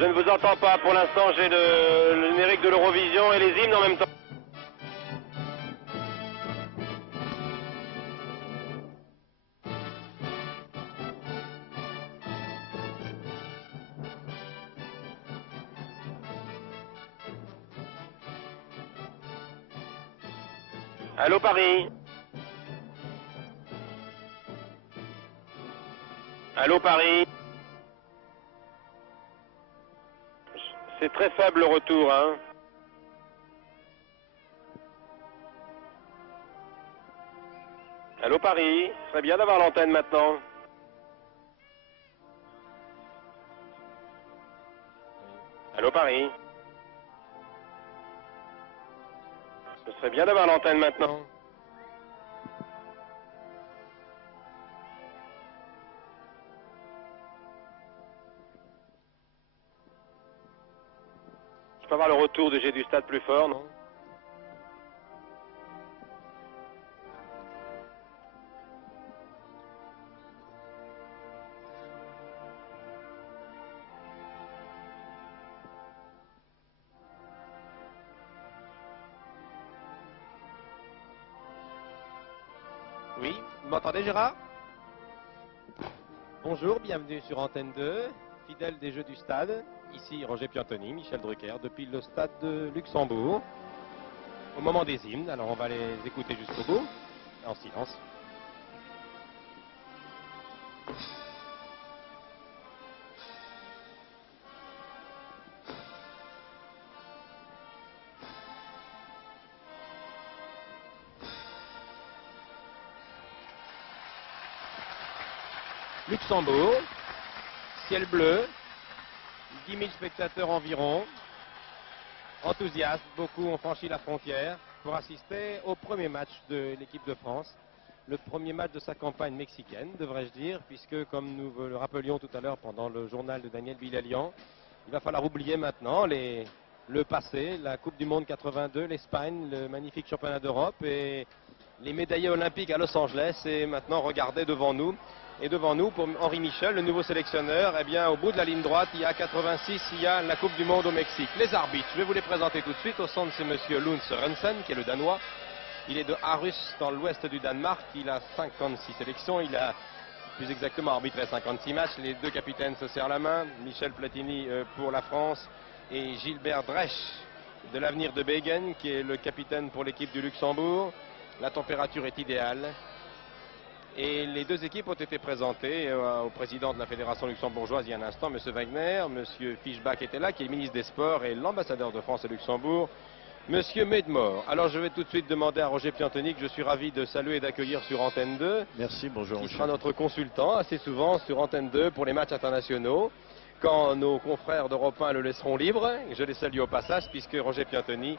Je ne vous entends pas. Pour l'instant, j'ai le générique de l'Eurovision et les hymnes en même temps. Allô Paris? Allô Paris? C'est très faible le retour, hein. Allô Paris? Ce serait bien d'avoir l'antenne maintenant. Allô Paris? Ce serait bien d'avoir l'antenne maintenant. Je peux avoir le retour de G du stade plus fort, non? Oui, vous m'entendez Gérard? Bonjour, bienvenue sur Antenne 2, fidèle des Jeux du Stade. Ici Roger Piantoni, Michel Drucker, depuis le stade de Luxembourg. Au moment des hymnes, alors on va les écouter jusqu'au bout, en silence. Luxembourg, ciel bleu, 10 000 spectateurs environ, enthousiastes, beaucoup ont franchi la frontière pour assister au premier match de l'équipe de France. Le premier match de sa campagne mexicaine, devrais-je dire, puisque comme nous le rappelions tout à l'heure pendant le journal de Daniel Bilalian, il va falloir oublier maintenant le passé, la Coupe du Monde 82, l'Espagne, le magnifique championnat d'Europe et les médaillés olympiques à Los Angeles et maintenant regarder devant nous. Et devant nous, pour Henri Michel, le nouveau sélectionneur, eh bien, au bout de la ligne droite, il y a 86, il y a la Coupe du Monde au Mexique. Les arbitres, je vais vous les présenter tout de suite. Au centre, c'est monsieur Lund Sørensen, qui est le Danois. Il est de Aarhus, dans l'ouest du Danemark. Il a 56 sélections. Il a plus exactement arbitré 56 matchs. Les deux capitaines se serrent la main. Michel Platini pour la France et Gilbert Dresch de l'Avenir de Begen, qui est le capitaine pour l'équipe du Luxembourg. La température est idéale. Et les deux équipes ont été présentées au président de la Fédération luxembourgeoise il y a un instant, M. Wagner. M. Fischbach était là, qui est le ministre des Sports, et l'ambassadeur de France à Luxembourg, M. Medmore. Alors je vais tout de suite demander à Roger Piantoni, que je suis ravi de saluer et d'accueillir sur Antenne 2. Merci, bonjour. Qui sera notre consultant assez souvent sur Antenne 2 pour les matchs internationaux. Quand nos confrères d'Europe 1 le laisseront libre, je les salue au passage, puisque Roger Piantoni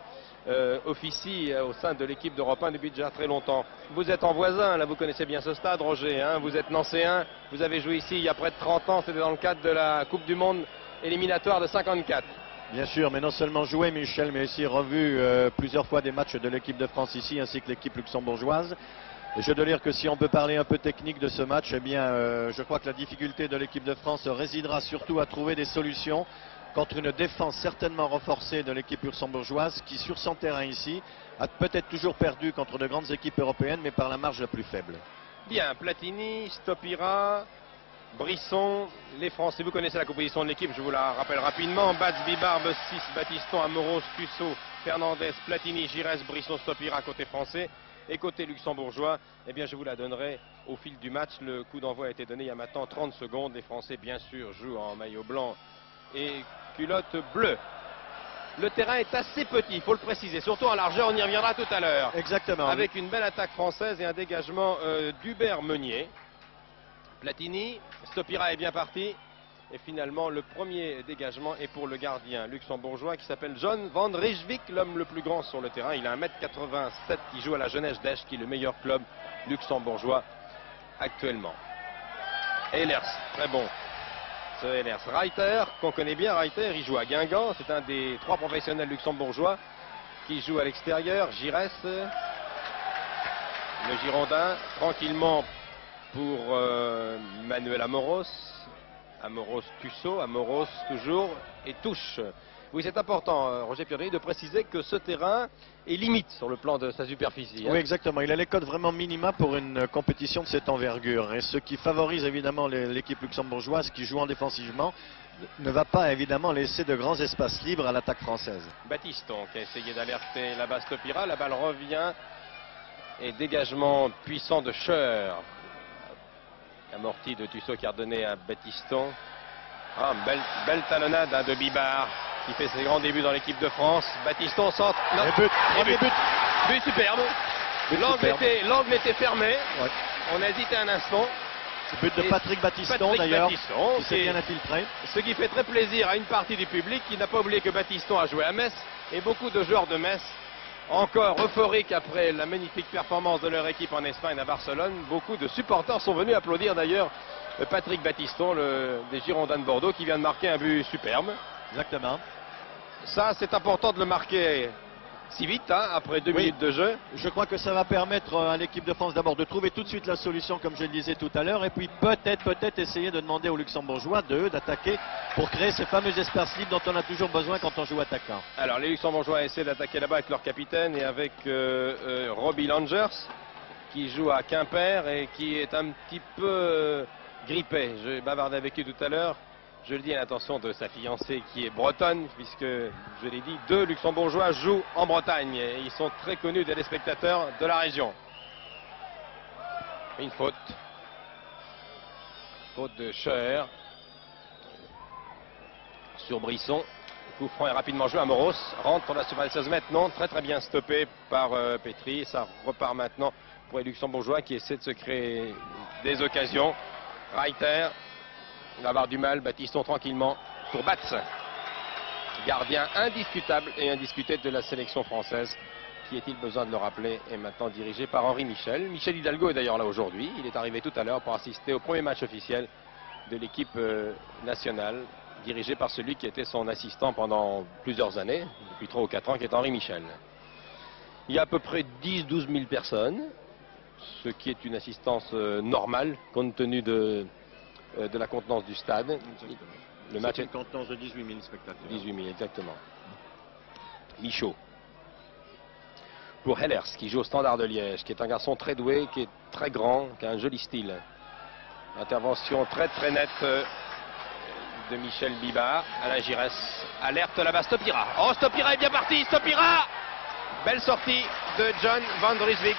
officie au sein de l'équipe d'Europe 1 depuis déjà très longtemps. Vous êtes en voisin, là vous connaissez bien ce stade, Roger, hein, vous êtes nancéen, vous avez joué ici il y a près de 30 ans, c'était dans le cadre de la Coupe du Monde éliminatoire de 54. Bien sûr, mais non seulement joué, Michel, mais aussi revu plusieurs fois des matchs de l'équipe de France ici, ainsi que l'équipe luxembourgeoise. Et je dois dire que si on peut parler un peu technique de ce match, eh bien, je crois que la difficulté de l'équipe de France résidera surtout à trouver des solutions contre une défense certainement renforcée de l'équipe luxembourgeoise qui, sur son terrain ici, a peut-être toujours perdu contre de grandes équipes européennes, mais par la marge la plus faible. Bien, Platini, Stopira, Brisson, les Français, vous connaissez la composition de l'équipe, je vous la rappelle rapidement. Batz, Bibarbe, 6, Battiston, Amoros, Cusso, Fernandez, Platini, Giresse, Brisson, Stopira côté français. Et côté luxembourgeois, eh bien je vous la donnerai au fil du match. Le coup d'envoi a été donné il y a maintenant 30 secondes. Les Français, bien sûr, jouent en maillot blanc et culotte bleue. Le terrain est assez petit, il faut le préciser, surtout en largeur, on y reviendra tout à l'heure. Exactement. Avec une belle attaque française et un dégagement d'Hubert Meunier. Platini, Stopira est bien parti. Et finalement, le premier dégagement est pour le gardien luxembourgeois qui s'appelle John Van Rijswijk, l'homme le plus grand sur le terrain. Il a 1m87, qui joue à la Jeunesse d'Esch, qui est le meilleur club luxembourgeois actuellement. Ehlers, très bon. Ce Ehlers. Reiter, qu'on connaît bien, Reiter, il joue à Guingamp. C'est un des 3 professionnels luxembourgeois qui joue à l'extérieur. Giresse, le Girondin, tranquillement pour Manuel Amoros. Amoros Tussaud, Amoros toujours et touche. Oui, c'est important, Roger Pierre de préciser que ce terrain est limite sur le plan de sa superficie. Oui, exactement. Il a les codes vraiment minima pour une compétition de cette envergure. Et ce qui favorise évidemment l'équipe luxembourgeoise qui joue en défensivement ne va pas évidemment laisser de grands espaces libres à l'attaque française. Baptiston qui a essayé d'alerter là-bas Stopira. La balle revient et dégagement puissant de Scheur. Amorti de Tussaud qui a redonné à Baptiston. Ah, belle talonnade de Bibard qui fait ses grands débuts dans l'équipe de France. Baptiston centre. Non, but superbe. L'angle était fermé. Ouais. On a hésité un instant. But de Patrick Baptiston d'ailleurs, qui s'est bien infiltré. Ce qui fait très plaisir à une partie du public qui n'a pas oublié que Baptiston a joué à Metz. Et beaucoup de joueurs de Metz, encore euphoriques après la magnifique performance de leur équipe en Espagne à Barcelone. Beaucoup de supporters sont venus applaudir d'ailleurs Patrick Baptiston, des Girondins de Bordeaux, qui vient de marquer un but superbe. Exactement. Ça, c'est important de le marquer si vite, hein, après 2 minutes de jeu. Je crois que ça va permettre à l'équipe de France d'abord de trouver tout de suite la solution, comme je le disais tout à l'heure, et puis peut-être essayer de demander aux Luxembourgeois d'attaquer pour créer ces fameux espaces libres dont on a toujours besoin quand on joue attaquant. Alors, les Luxembourgeois essaient d'attaquer là-bas avec leur capitaine et avec Robbie Langers, qui joue à Quimper et qui est un petit peu grippé. Je bavardais avec lui tout à l'heure. Je le dis à l'intention de sa fiancée qui est bretonne, puisque, je l'ai dit, 2 Luxembourgeois jouent en Bretagne. Et ils sont très connus des spectateurs de la région. Une faute. Faute de Scheur. Sur Brisson. Le coup franc est rapidement joué. Amoros rentre pour la surface 16 mètres. Non, très bien stoppé par Petri. Ça repart maintenant pour les Luxembourgeois qui essaient de se créer des occasions. Reiter. Il va avoir du mal, Baptiston tranquillement pour Batz. Gardien indiscutable et indiscuté de la sélection française. Qui est-il besoin de le rappeler? Est maintenant dirigé par Henri Michel. Michel Hidalgo est d'ailleurs là aujourd'hui. Il est arrivé tout à l'heure pour assister au premier match officiel de l'équipe nationale, dirigé par celui qui était son assistant pendant plusieurs années, depuis 3 ou 4 ans, qui est Henri Michel. Il y a à peu près 10-12 000 personnes, ce qui est une assistance normale compte tenu de la contenance du stade. Le match est une contenance de 18 000 spectateurs. 18 000, exactement. Michaud. Pour Hellers, qui joue au Standard de Liège, qui est un garçon très doué, qui est très grand, qui a un joli style. Intervention très nette de Michel Bibard. Alain Giresse alerte là-bas Stopira. Oh, Stopira est bien parti, Stopira! Belle sortie de John Van Ryswijk.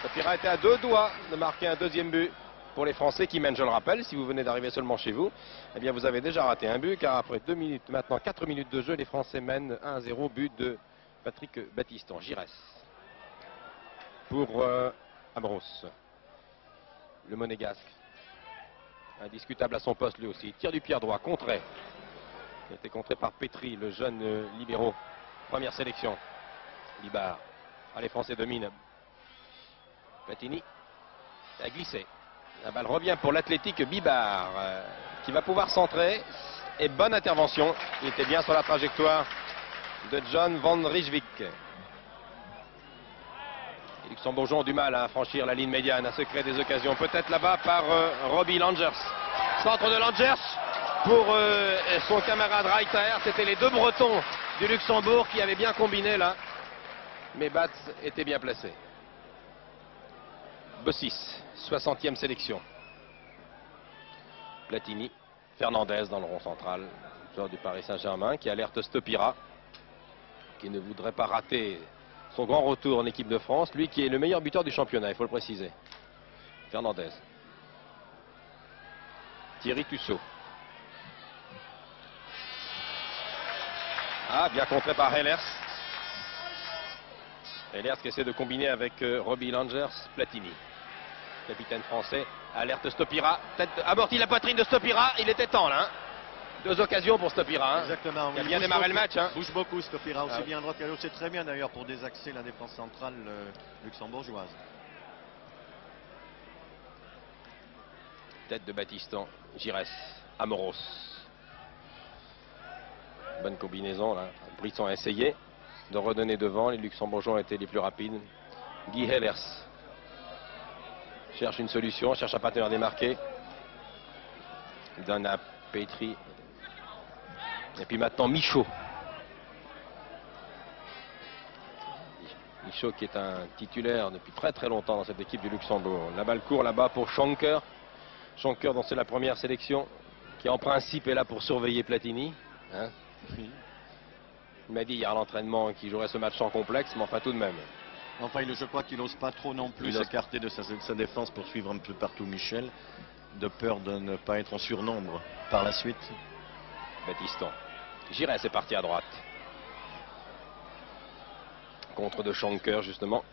Stopira était à 2 doigts de marquer un deuxième but. Pour les Français qui mènent, je le rappelle, si vous venez d'arriver seulement chez vous, eh bien vous avez déjà raté un but, car après 2 minutes, maintenant 4 minutes de jeu, les Français mènent 1-0, but de Patrick Baptiston. Giresse. Pour Amoros. Le Monégasque. Indiscutable à son poste lui aussi. Tire du pied droit, contré. Il a été contré par Petri, le jeune libéraux. Première sélection. Libard. Ah, les Français dominent. Platini a glissé. La balle revient pour l'Athletic Bibard qui va pouvoir centrer. Et bonne intervention. Il était bien sur la trajectoire de John Van Ryswijk. Les Luxembourgeois ont du mal à franchir la ligne médiane, à se créer des occasions. Peut-être là-bas par Robbie Langers. Centre de Langers pour son camarade Reiter. C'était les 2 Bretons du Luxembourg qui avaient bien combiné là. Mais Batz était bien placé. Bossis, 60e sélection. Platini, Fernandez dans le rond central, joueur du Paris Saint-Germain, qui alerte Stopira, qui ne voudrait pas rater son grand retour en équipe de France, lui qui est le meilleur buteur du championnat, il faut le préciser. Fernandez. Thierry Tussaud. Ah, bien contré par Hellers. Hellers qui essaie de combiner avec Robbie Langers, Platini. Capitaine français, alerte Stopira, amorti la poitrine de Stopira, il était temps là. Hein. 2 occasions pour Stopira. Hein. Exactement. Il a bien démarré le match. Hein. Bouge beaucoup Stopira, aussi bien à droite qu'à gauche. C'est très bien d'ailleurs pour désaxer la défense centrale luxembourgeoise. Tête de Baptiston, Giresse, Amoros. Bonne combinaison là. Brisson a essayé de redonner devant. Les Luxembourgeois ont été les plus rapides. Guy Hellers cherche une solution, cherche un partenaire démarqué. Il donne à Petri. Et puis maintenant Michaud. Michaud qui est un titulaire depuis très très longtemps dans cette équipe du Luxembourg. La balle court là-bas pour Schanker. Schanker dont c'est la première sélection, qui en principe est là pour surveiller Platini. Hein, il m'a dit hier à l'entraînement qu'il jouerait ce match sans complexe, mais enfin tout de même. Enfin, je crois qu'il n'ose pas trop non plus s'écarter de sa défense pour suivre un peu partout Michel, de peur de ne pas être en surnombre par la suite. Batiston. Giresse est parti à droite. Contre de Schanker justement,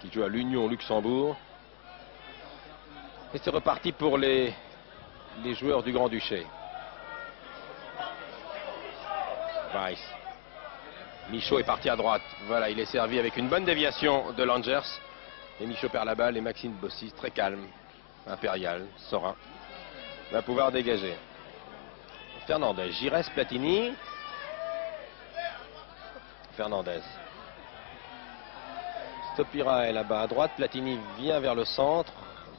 qui joue à l'Union Luxembourg. Et c'est reparti pour les joueurs du Grand-Duché. Weiss. Michaud est parti à droite. Voilà, il est servi avec une bonne déviation de Langers. Et Michaud perd la balle et Maxime Bossis, très calme, impérial, serein, va pouvoir dégager. Fernandez, Giresse, Platini. Fernandez. Stopira est là-bas à droite. Platini vient vers le centre.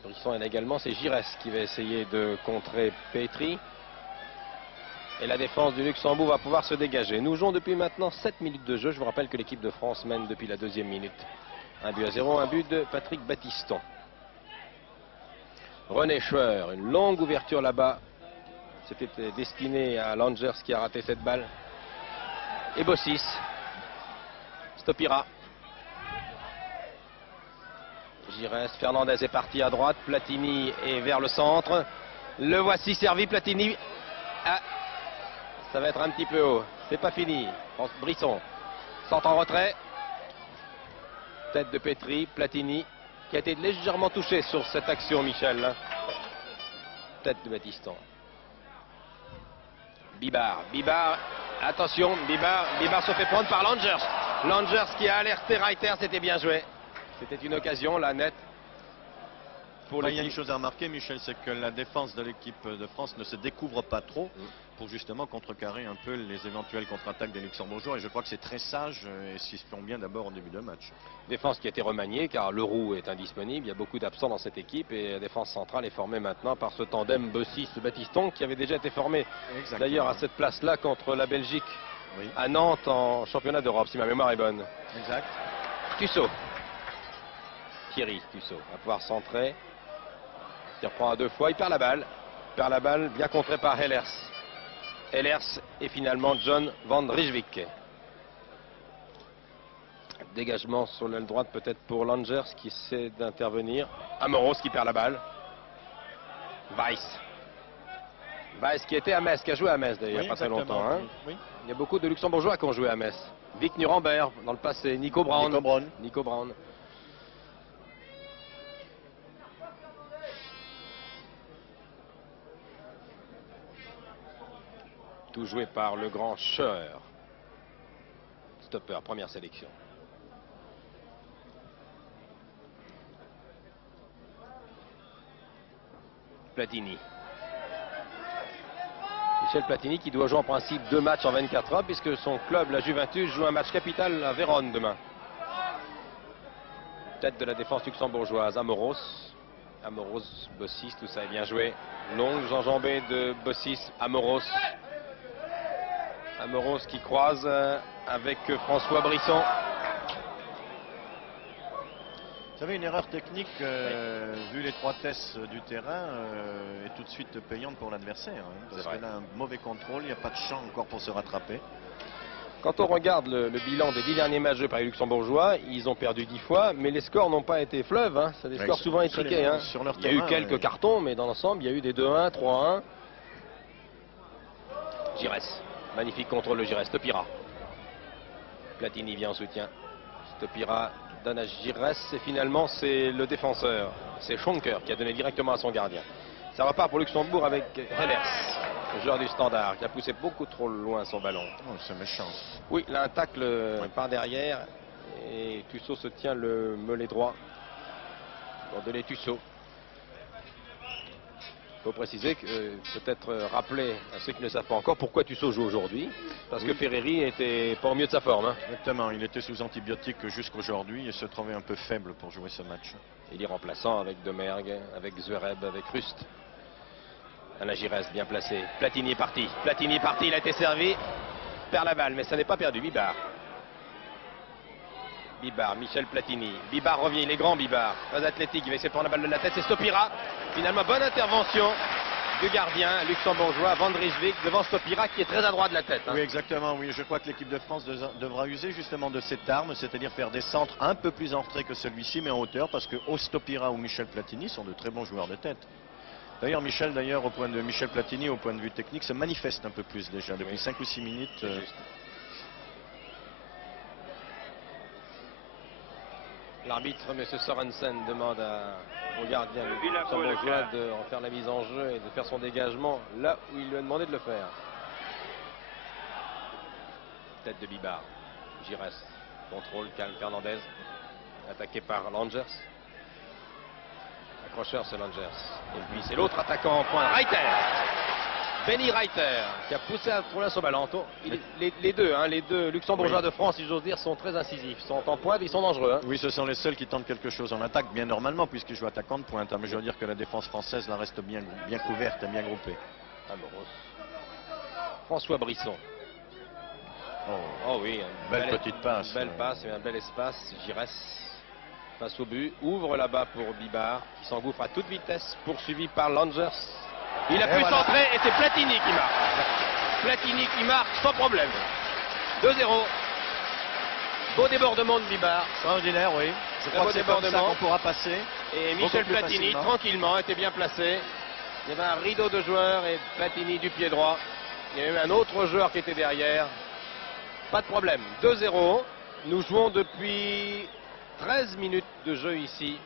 Brisson est également. C'est Giresse qui va essayer de contrer Petri. Et la défense du Luxembourg va pouvoir se dégager. Nous jouons depuis maintenant 7 minutes de jeu. Je vous rappelle que l'équipe de France mène depuis la 2e minute. 1-0, un but de Patrick Batiston. René Schwer, une longue ouverture là-bas. C'était destiné à Langers qui a raté cette balle. Et Bossis. Stopira. Giresse, Fernandez est parti à droite. Platini est vers le centre. Le voici servi, Platini. Ah, ça va être un petit peu haut. C'est pas fini. Brisson. Centre en retrait. Tête de Petri. Platini qui a été légèrement touché sur cette action, Michel. Tête de Batiston. Bibar. Bibar. Attention. Bibar se fait prendre par Langers. Langers qui a alerté Reiter. C'était bien joué. C'était une occasion, la nette. Il y a une chose à remarquer, Michel, c'est que la défense de l'équipe de France ne se découvre pas trop pour justement contrecarrer un peu les éventuelles contre-attaques des Luxembourgeois. Et je crois que c'est très sage et s'ils se font bien d'abord en début de match. Défense qui a été remaniée car Leroux est indisponible. Il y a beaucoup d'absents dans cette équipe et la défense centrale est formée maintenant par ce tandem Bossis-Batiston qui avait déjà été formé d'ailleurs à cette place-là contre la Belgique à Nantes en championnat d'Europe, si ma mémoire est bonne. Exact. Tussaud. Thierry Tussaud va pouvoir centrer. Il reprend à 2 fois, il perd la balle. Bien contré par Hellers. Hellers et finalement John Van Rijswijk. Dégagement sur l'aile droite peut-être pour Langers qui essaie d'intervenir. Amoros qui perd la balle. Weiss. Weiss qui était à Metz, qui a joué à Metz d'ailleurs pas très longtemps. Hein. Oui. Il y a beaucoup de Luxembourgeois qui ont joué à Metz. Vic Nuremberg dans le passé. Nico Brown. Tout joué par le grand Scheur. Stopper, première sélection. Platini. Michel Platini qui doit jouer en principe 2 matchs en 24 heures puisque son club, la Juventus, joue un match capital à Vérone demain. Tête de la défense luxembourgeoise, Amoros. Amoros, Bossis, tout ça est bien joué. Longue enjambée de Bossis, Amoros. Amoros qui croise avec François Brisson. Vous savez, une erreur technique, vu l'étroitesse du terrain, est tout de suite payante pour l'adversaire. Parce qu'il a un mauvais contrôle, il n'y a pas de champ encore pour se rattraper. Quand on regarde le bilan des 10 derniers matchs de Paris luxembourgeois, ils ont perdu 10 fois, mais les scores n'ont pas été fleuves. Hein. C'est des scores souvent étriqués. Hein. Sur leur il y a eu quelques cartons, mais dans l'ensemble, il y a eu des 2-1, 3-1. Giresse. Magnifique contrôle de Giresse. Stopira. Platini vient en soutien. Stopira donne à Giresse et finalement c'est le défenseur. C'est Schanker qui a donné directement à son gardien. Ça repart pour Luxembourg avec Hellers, le joueur du Standard, qui a poussé beaucoup trop loin son ballon. Oh, c'est méchant. Oui, là un tacle par derrière et Tussaud se tient le mollet droit pour donner Tussaud. Il faut préciser, peut-être rappeler à ceux qui ne savent pas encore pourquoi Tussaud joue aujourd'hui. Parce que Ferreri était pas au mieux de sa forme. Hein. Exactement, il était sous antibiotiques jusqu'aujourd'hui et se trouvait un peu faible pour jouer ce match. Il est remplaçant avec Demergue, avec Zverev, avec Rust. Alain Giresse, bien placé. Platini est parti. Platini est parti, il a été servi. Perd la balle, mais ça n'est pas perdu. Bibard. Bibard, Michel Platini. Bibard revient, il est grand, Bibard. Très athlétique, il va essayer de prendre la balle de la tête. C'est Stopira. Finalement, bonne intervention du gardien luxembourgeois Van Rijswijk devant Stopira qui est très adroit de la tête. Oui, exactement. Oui, je crois que l'équipe de France devra user justement de cette arme, c'est-à-dire faire des centres un peu plus en retrait que celui-ci, mais en hauteur, parce que Stopira ou Michel Platini sont de très bons joueurs de tête. D'ailleurs, au point de Michel Platini, au point de vue technique, se manifeste un peu plus déjà depuis 5 ou 6 minutes. L'arbitre, M. Sorensen, demande au gardien luxembourgeois de en faire la mise en jeu et de faire son dégagement là où il lui a demandé de le faire. Tête de Bibard. Giresse. Contrôle, calme, Fernandez. Attaqué par Langers. Accrocheur, c'est Langers. Et puis c'est l'autre attaquant en point, Reiter. Benny Reiter, qui a poussé à trouver son ballon. Les deux luxembourgeois de France, si j'ose dire, sont très incisifs. Ils sont en pointe, ils sont dangereux. Oui, ce sont les seuls qui tentent quelque chose en attaque, bien normalement, puisqu'ils jouent attaquant de pointe. Mais je veux dire que la défense française là, reste bien couverte et bien groupée. Amoros. François Brisson. Oh oui, belle petite passe. Belle passe et un bel espace. Giresse face au but. Ouvre là-bas pour Bibard, qui s'engouffre à toute vitesse, poursuivi par Langers. Il a pu centrer et c'est Platini qui marque. Platini qui marque sans problème. 2-0. Beau débordement de Bibard. Extraordinaire, oui. Je crois que c'est comme ça qu'on pourra passer. Et Michel Platini, facilement. Tranquillement, était bien placé. Il y avait un rideau de joueurs et Platini du pied droit. Il y a eu un autre joueur qui était derrière. Pas de problème. 2-0. Nous jouons depuis 13 minutes de jeu ici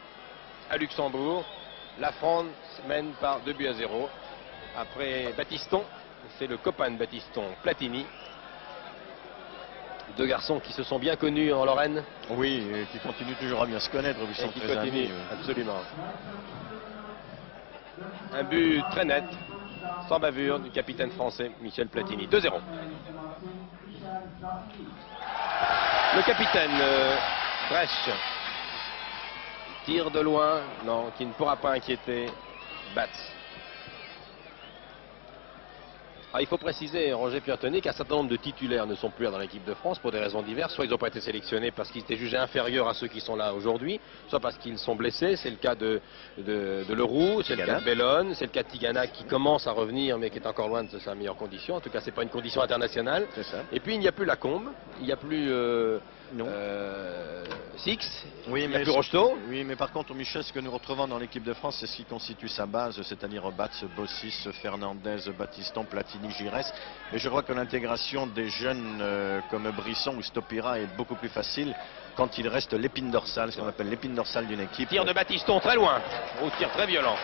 à Luxembourg. La France mène par 2-0. Après Battiston, c'est le copain de Battiston, Platini. Deux garçons qui se sont bien connus en Lorraine. Oui, et qui continuent toujours à bien se connaître, ils sont très amis. Absolument. Un but très net, sans bavure, du capitaine français Michel Platini. 2-0. Le capitaine Bresch tire de loin, non, qui ne pourra pas inquiéter Batz. Ah, il faut préciser, Roger Pierre-Tony, qu'un certain nombre de titulaires ne sont plus là dans l'équipe de France pour des raisons diverses. Soit ils n'ont pas été sélectionnés parce qu'ils étaient jugés inférieurs à ceux qui sont là aujourd'hui, soit parce qu'ils sont blessés. C'est le cas de Leroux, c'est le cas de Bellone, c'est le cas de Tigana qui commence à revenir mais qui est encore loin de sa meilleure condition. En tout cas, c'est pas une condition internationale. Et puis il n'y a plus Lacombe, il n'y a plus Six, oui, il n'y a plus Rocheteau. Oui, mais par contre, Michel, ce que nous retrouvons dans l'équipe de France, c'est ce qui constitue sa base, c'est-à-dire Batz, Bossis, Fernandez, Battiston, Platini, Giresse. Et je crois que l'intégration des jeunes comme Brisson ou Stopira est beaucoup plus facile quand il reste l'épine dorsale, ce qu'on appelle l'épine dorsale d'une équipe. Tir de Battiston très loin, au tir très violent.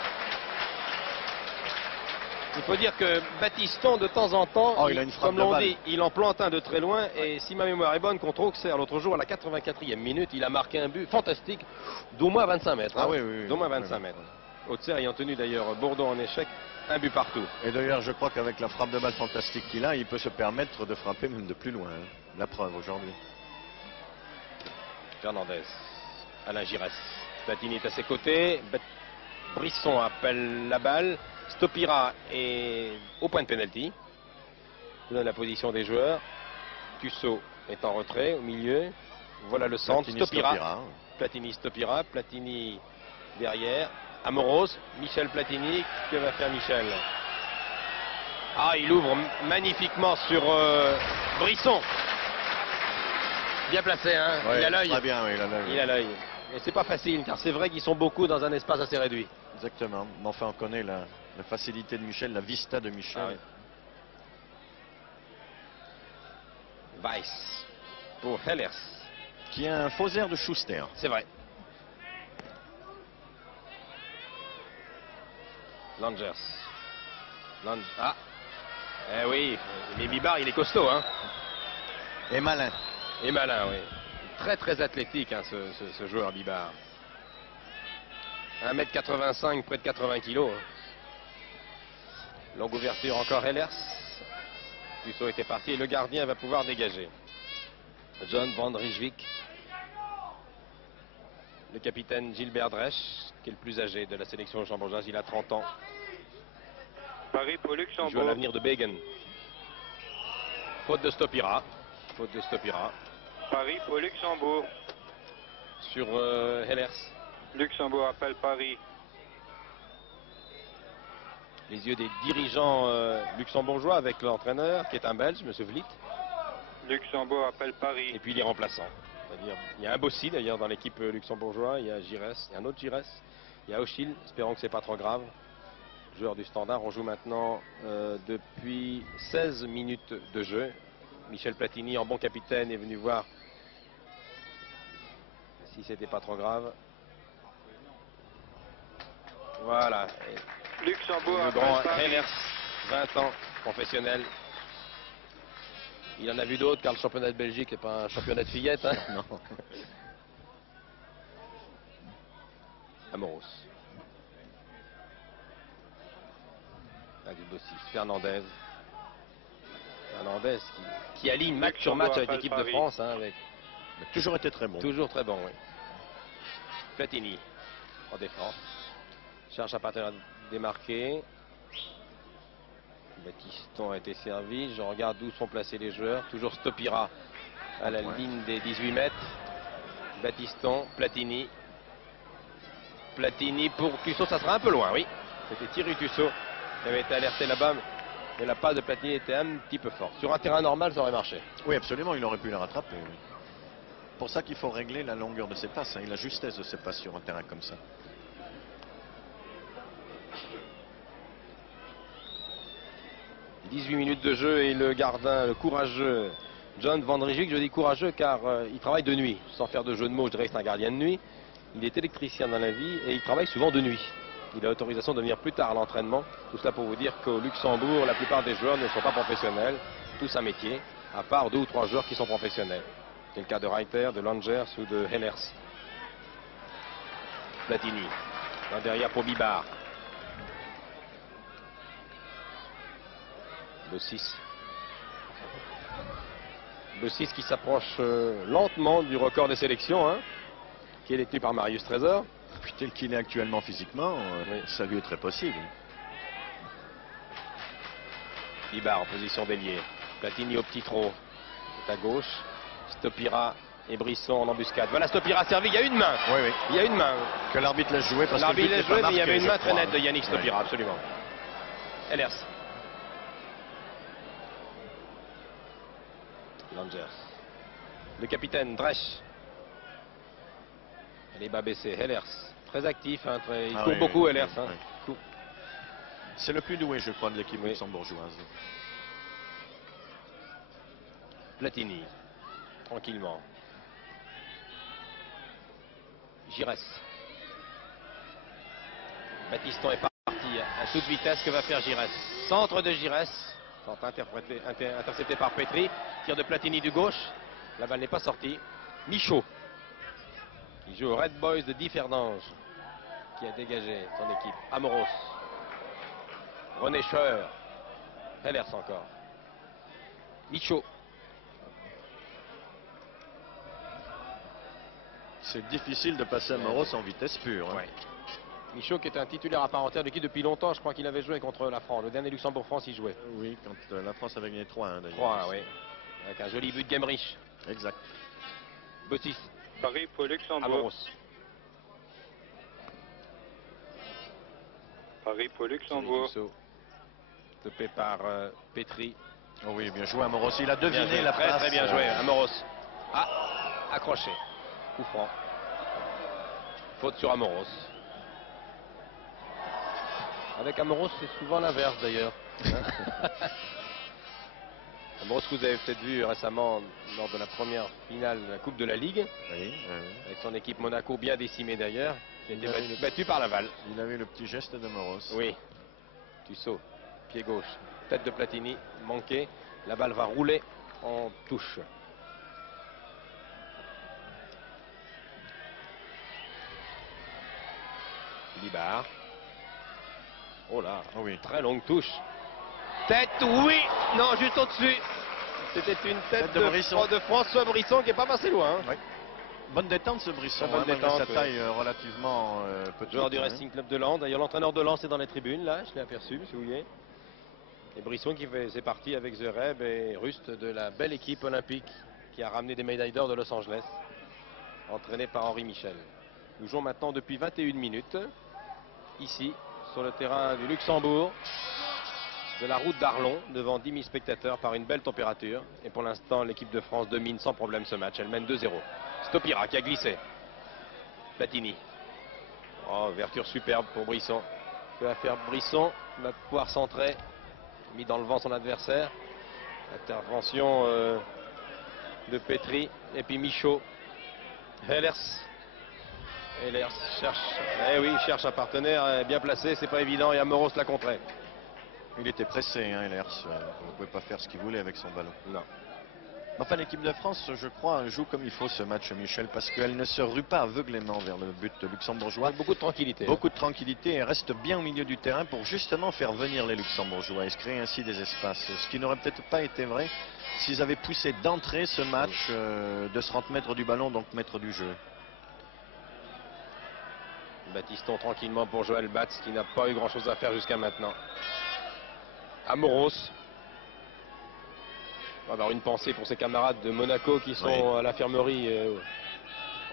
Il faut dire que Battiston, de temps en temps, comme l'on dit, il en plante un de très loin. Et si ma mémoire est bonne, contre Auxerre, l'autre jour, à la 84e minute, il a marqué un but fantastique d'au moins 25 mètres. Ah oui. D'au moins 25 mètres. Auxerre ayant tenu d'ailleurs Bordeaux en échec, un but partout. Et d'ailleurs, je crois qu'avec la frappe de balle fantastique qu'il a, il peut se permettre de frapper même de plus loin. La preuve aujourd'hui. Fernandez, Alain Giresse. Platini est à ses côtés. Brisson appelle la balle. Stopira est au point de pénalty. Je donne la position des joueurs. Tussaud est en retrait au milieu. Voilà le centre. Stopira. Platini, Stopira. Platini derrière. Amoros. Michel Platini. Que va faire Michel? Ah, il ouvre magnifiquement sur Brisson. Bien placé, hein. Ouais, il a l'œil. Très bien, oui, il a l'œil. Il a l'œil. Et c'est pas facile, car c'est vrai qu'ils sont beaucoup dans un espace assez réduit. Exactement. Mais enfin, on connaît la facilité de Michel, la vista de Michel. Ah oui. Weiss pour Hellers. Qui a un faux air de Schuster. C'est vrai. Langers. Ah. Eh oui, mais Bibard, il est costaud, hein. Et malin. Et malin, oui. Très très athlétique, hein, ce joueur Bibard. 1m85, près de 80 kg. Longue ouverture encore Hellers. Tussaud était parti et le gardien va pouvoir dégager. John Van Rijswijk. Le capitaine Gilbert Dresch, qui est le plus âgé de la sélection luxembourgeoise, il a 30 ans. Paris pour qui joue à Luxembourg. l'avenir de Begen. Faute de Stopira. Faute de Stopira. Paris pour Luxembourg. Sur Hellers. Luxembourg appelle Paris. Les yeux des dirigeants luxembourgeois avec l'entraîneur qui est un Belge, M. Vliet. Luxembourg appelle Paris. Et puis les remplaçants. C'est-à-dire, il y a un Bossi d'ailleurs dans l'équipe luxembourgeoise, il y a Gires, il y a un autre Gires, il y a Ochil, espérons que c'est pas trop grave. Joueur du Standard, on joue maintenant depuis 16 minutes de jeu. Michel Platini, en bon capitaine, est venu voir si c'était pas trop grave. Voilà. Et Luxembourg le appelle grand Paris. Hellers, 20 ans, professionnel. Il en a vu d'autres car le championnat de Belgique n'est pas un championnat de fillettes. Hein. Non. Amoros. Ah, du Bossi. Fernandez. Fernandez qui aligne match sur match avec l'équipe de France. Hein, avec Il a toujours été très bon. toujours très bon, oui. Platini en défense. Cherche à partir démarqué. Baptiston a été servi. Je regarde où sont placés les joueurs. Toujours Stopira à la ligne des 18 mètres. Baptiston, Platini. Platini pour Tussaud, ça sera un peu loin, oui. C'était Thierry Tussaud qui avait été alerté là-bas. Mais la passe de Platini était un petit peu forte. Sur un terrain normal, ça aurait marché. Oui, absolument, il aurait pu la rattraper. Oui. Pour ça qu'il faut régler la longueur de ses passes, hein, et la justesse de ses passes sur un terrain comme ça. « 18 minutes de jeu et le gardien, le courageux John Van Rijik, je dis courageux car il travaille de nuit. Sans faire de jeu de mots, je dirais que c'est un gardien de nuit. Il est électricien dans la vie et il travaille souvent de nuit. Il a l'autorisation de venir plus tard à l'entraînement. Tout cela pour vous dire qu'au Luxembourg, la plupart des joueurs ne sont pas professionnels. Tous un métier, à part 2 ou 3 joueurs qui sont professionnels. C'est le cas de Reiter, de Langers ou de Hellers. Platini, derrière pour Bibar. Bossis. Bossis qui s'approche lentement du record des sélections, hein, qui est détenu par Marius Trésor. Puis tel qu'il est actuellement physiquement, Oui. ça lui est très possible. Bibar en position d'ailier. Platini au petit trot. C'est à gauche. Stopira et Brisson en embuscade. Voilà, Stopira servi. Il y a une main. Oui, oui. Il y a une main. Que l'arbitre laisse jouer parce que L'arbitre le but laisse n'est jouer, pas mais il y avait marqué, une main je très crois, nette de hein. Yannick Stopira, absolument. Hellers. Langers. Le capitaine Dresch. Les bas baissés. Hellers. Très actif. Hein, il Ah court oui, beaucoup, oui, Hellers. oui, Hein. oui. Il court. C'est le plus doué, je crois, de l'équipe Oui. luxembourgeoise. Platini. Tranquillement. Gires. Baptiston est parti à toute vitesse. Que va faire Gires? Centre de Gires. Centre intercepté par Petri. Tir de Platini du gauche. La balle n'est pas sortie. Michaud. Qui joue au Red Boys de Differdange. Qui a dégagé son équipe. Amoros. René Scheur. Hellers encore. Michaud. C'est difficile de passer à Moros en vitesse pure. Hein. Ouais. Michaud qui est un titulaire à part entière de l'équipe depuis longtemps. Je crois qu'il avait joué contre la France. Le dernier Luxembourg-France, il jouait. Oui, quand la France avait gagné 3-1 d'ailleurs. 3, oui. Avec un joli but de Gemrich. Exact. Bossis. Paris pour Luxembourg. Amoros. Paris pour Luxembourg. Stoppé par Petri. Oh oui, bien joué Amoros. Il a Bien deviné joué, la très passe. très bien joué. Amoros. Ah, accroché. Coup franc. Faute sur Amoros. Avec Amoros, c'est souvent l'inverse d'ailleurs. Amoros que vous avez peut-être vu récemment lors de la première finale de la Coupe de la Ligue, Oui, avec son équipe Monaco bien décimée d'ailleurs, qui a été Oui. battue par Laval. il avait le petit geste de Moros. Oui. Tussaud, pied gauche, tête de Platini, manqué. La balle va rouler en touche. Libar. Oh là, Oh oui. très longue touche. Tête, oui. Non, juste au-dessus. C'était une tête de Brisson. de François Brisson qui est pas passé loin. Hein. Oui. Bonne détente ce Brisson, Très bonne malgré détente, sa oui. taille relativement petite. Joueur du hein. Racing Club de Lens. D'ailleurs, l'entraîneur de Lens est dans les tribunes, là. Je l'ai aperçu, si vous voulez. Et Brisson qui fait ses parties avec Zverev et Rust de la belle équipe olympique qui a ramené des médailles d'or de Los Angeles, entraîné par Henri Michel. Nous jouons maintenant depuis 21 minutes, ici, sur le terrain du Luxembourg, de la route d'Arlon, devant 10 000 spectateurs par une belle température. Et pour l'instant, l'équipe de France domine sans problème ce match. Elle mène 2-0. Stopira qui a glissé. Platini. Oh, ouverture superbe pour Brisson. Que va faire Brisson? Il va pouvoir centrer. Mis dans le vent son adversaire. Intervention de Petri. Et puis Michaud. Ehlers. Ehlers cherche. Eh oui, il cherche un partenaire bien placé. C'est pas évident. Et Amoros l'a contré. Il était pressé, hein, Ehlers. Il ne pouvait pas faire ce qu'il voulait avec son ballon. Non. Enfin, l'équipe de France, je crois, joue comme il faut ce match, Michel, parce qu'elle ne se rue pas aveuglément vers le but luxembourgeois. Avec beaucoup de tranquillité. Beaucoup de tranquillité et reste bien au milieu du terrain pour justement faire venir les luxembourgeois et se créer ainsi des espaces. Ce qui n'aurait peut-être pas été vrai s'ils avaient poussé d'entrée ce match de se rendre maître du ballon, donc maître du jeu. Battiston tranquillement pour Joël Batz qui n'a pas eu grand chose à faire jusqu'à maintenant. Amoros. On va avoir une pensée pour ses camarades de Monaco qui sont à l'infirmerie,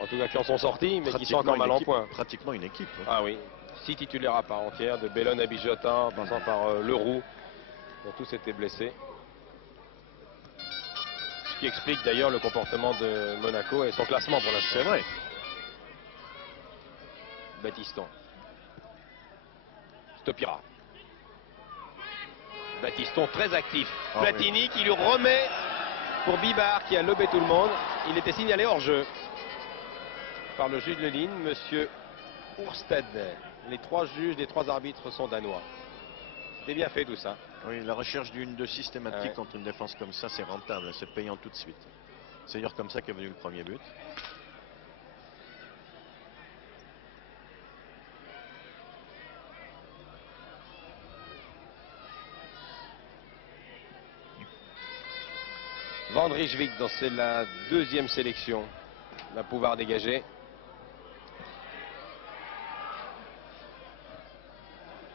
en tout cas qui en sont sortis, mais qui sont encore mal en point. Pratiquement une équipe. Hein. Ah oui, 6 titulaires à part entière, de Bellone à Bijotin, en passant par Leroux. Ils ont tous été blessés. Ce qui explique d'ailleurs le comportement de Monaco et son classement pour l'instant. C'est vrai. Battiston. Stopira. Battiston très actif. Platini qui lui remet pour Bibard qui a lobé tout le monde. Il était signalé hors jeu par le juge de ligne, monsieur Oursted. Les 3 juges, les 3 arbitres sont danois. C'était bien fait tout ça. Oui, la recherche d'une de systématique contre une défense comme ça, c'est rentable, c'est payant tout de suite. C'est d'ailleurs comme ça qu'est venu le premier but. Van Rijswijk, c'est la 2e sélection, va pouvoir dégager.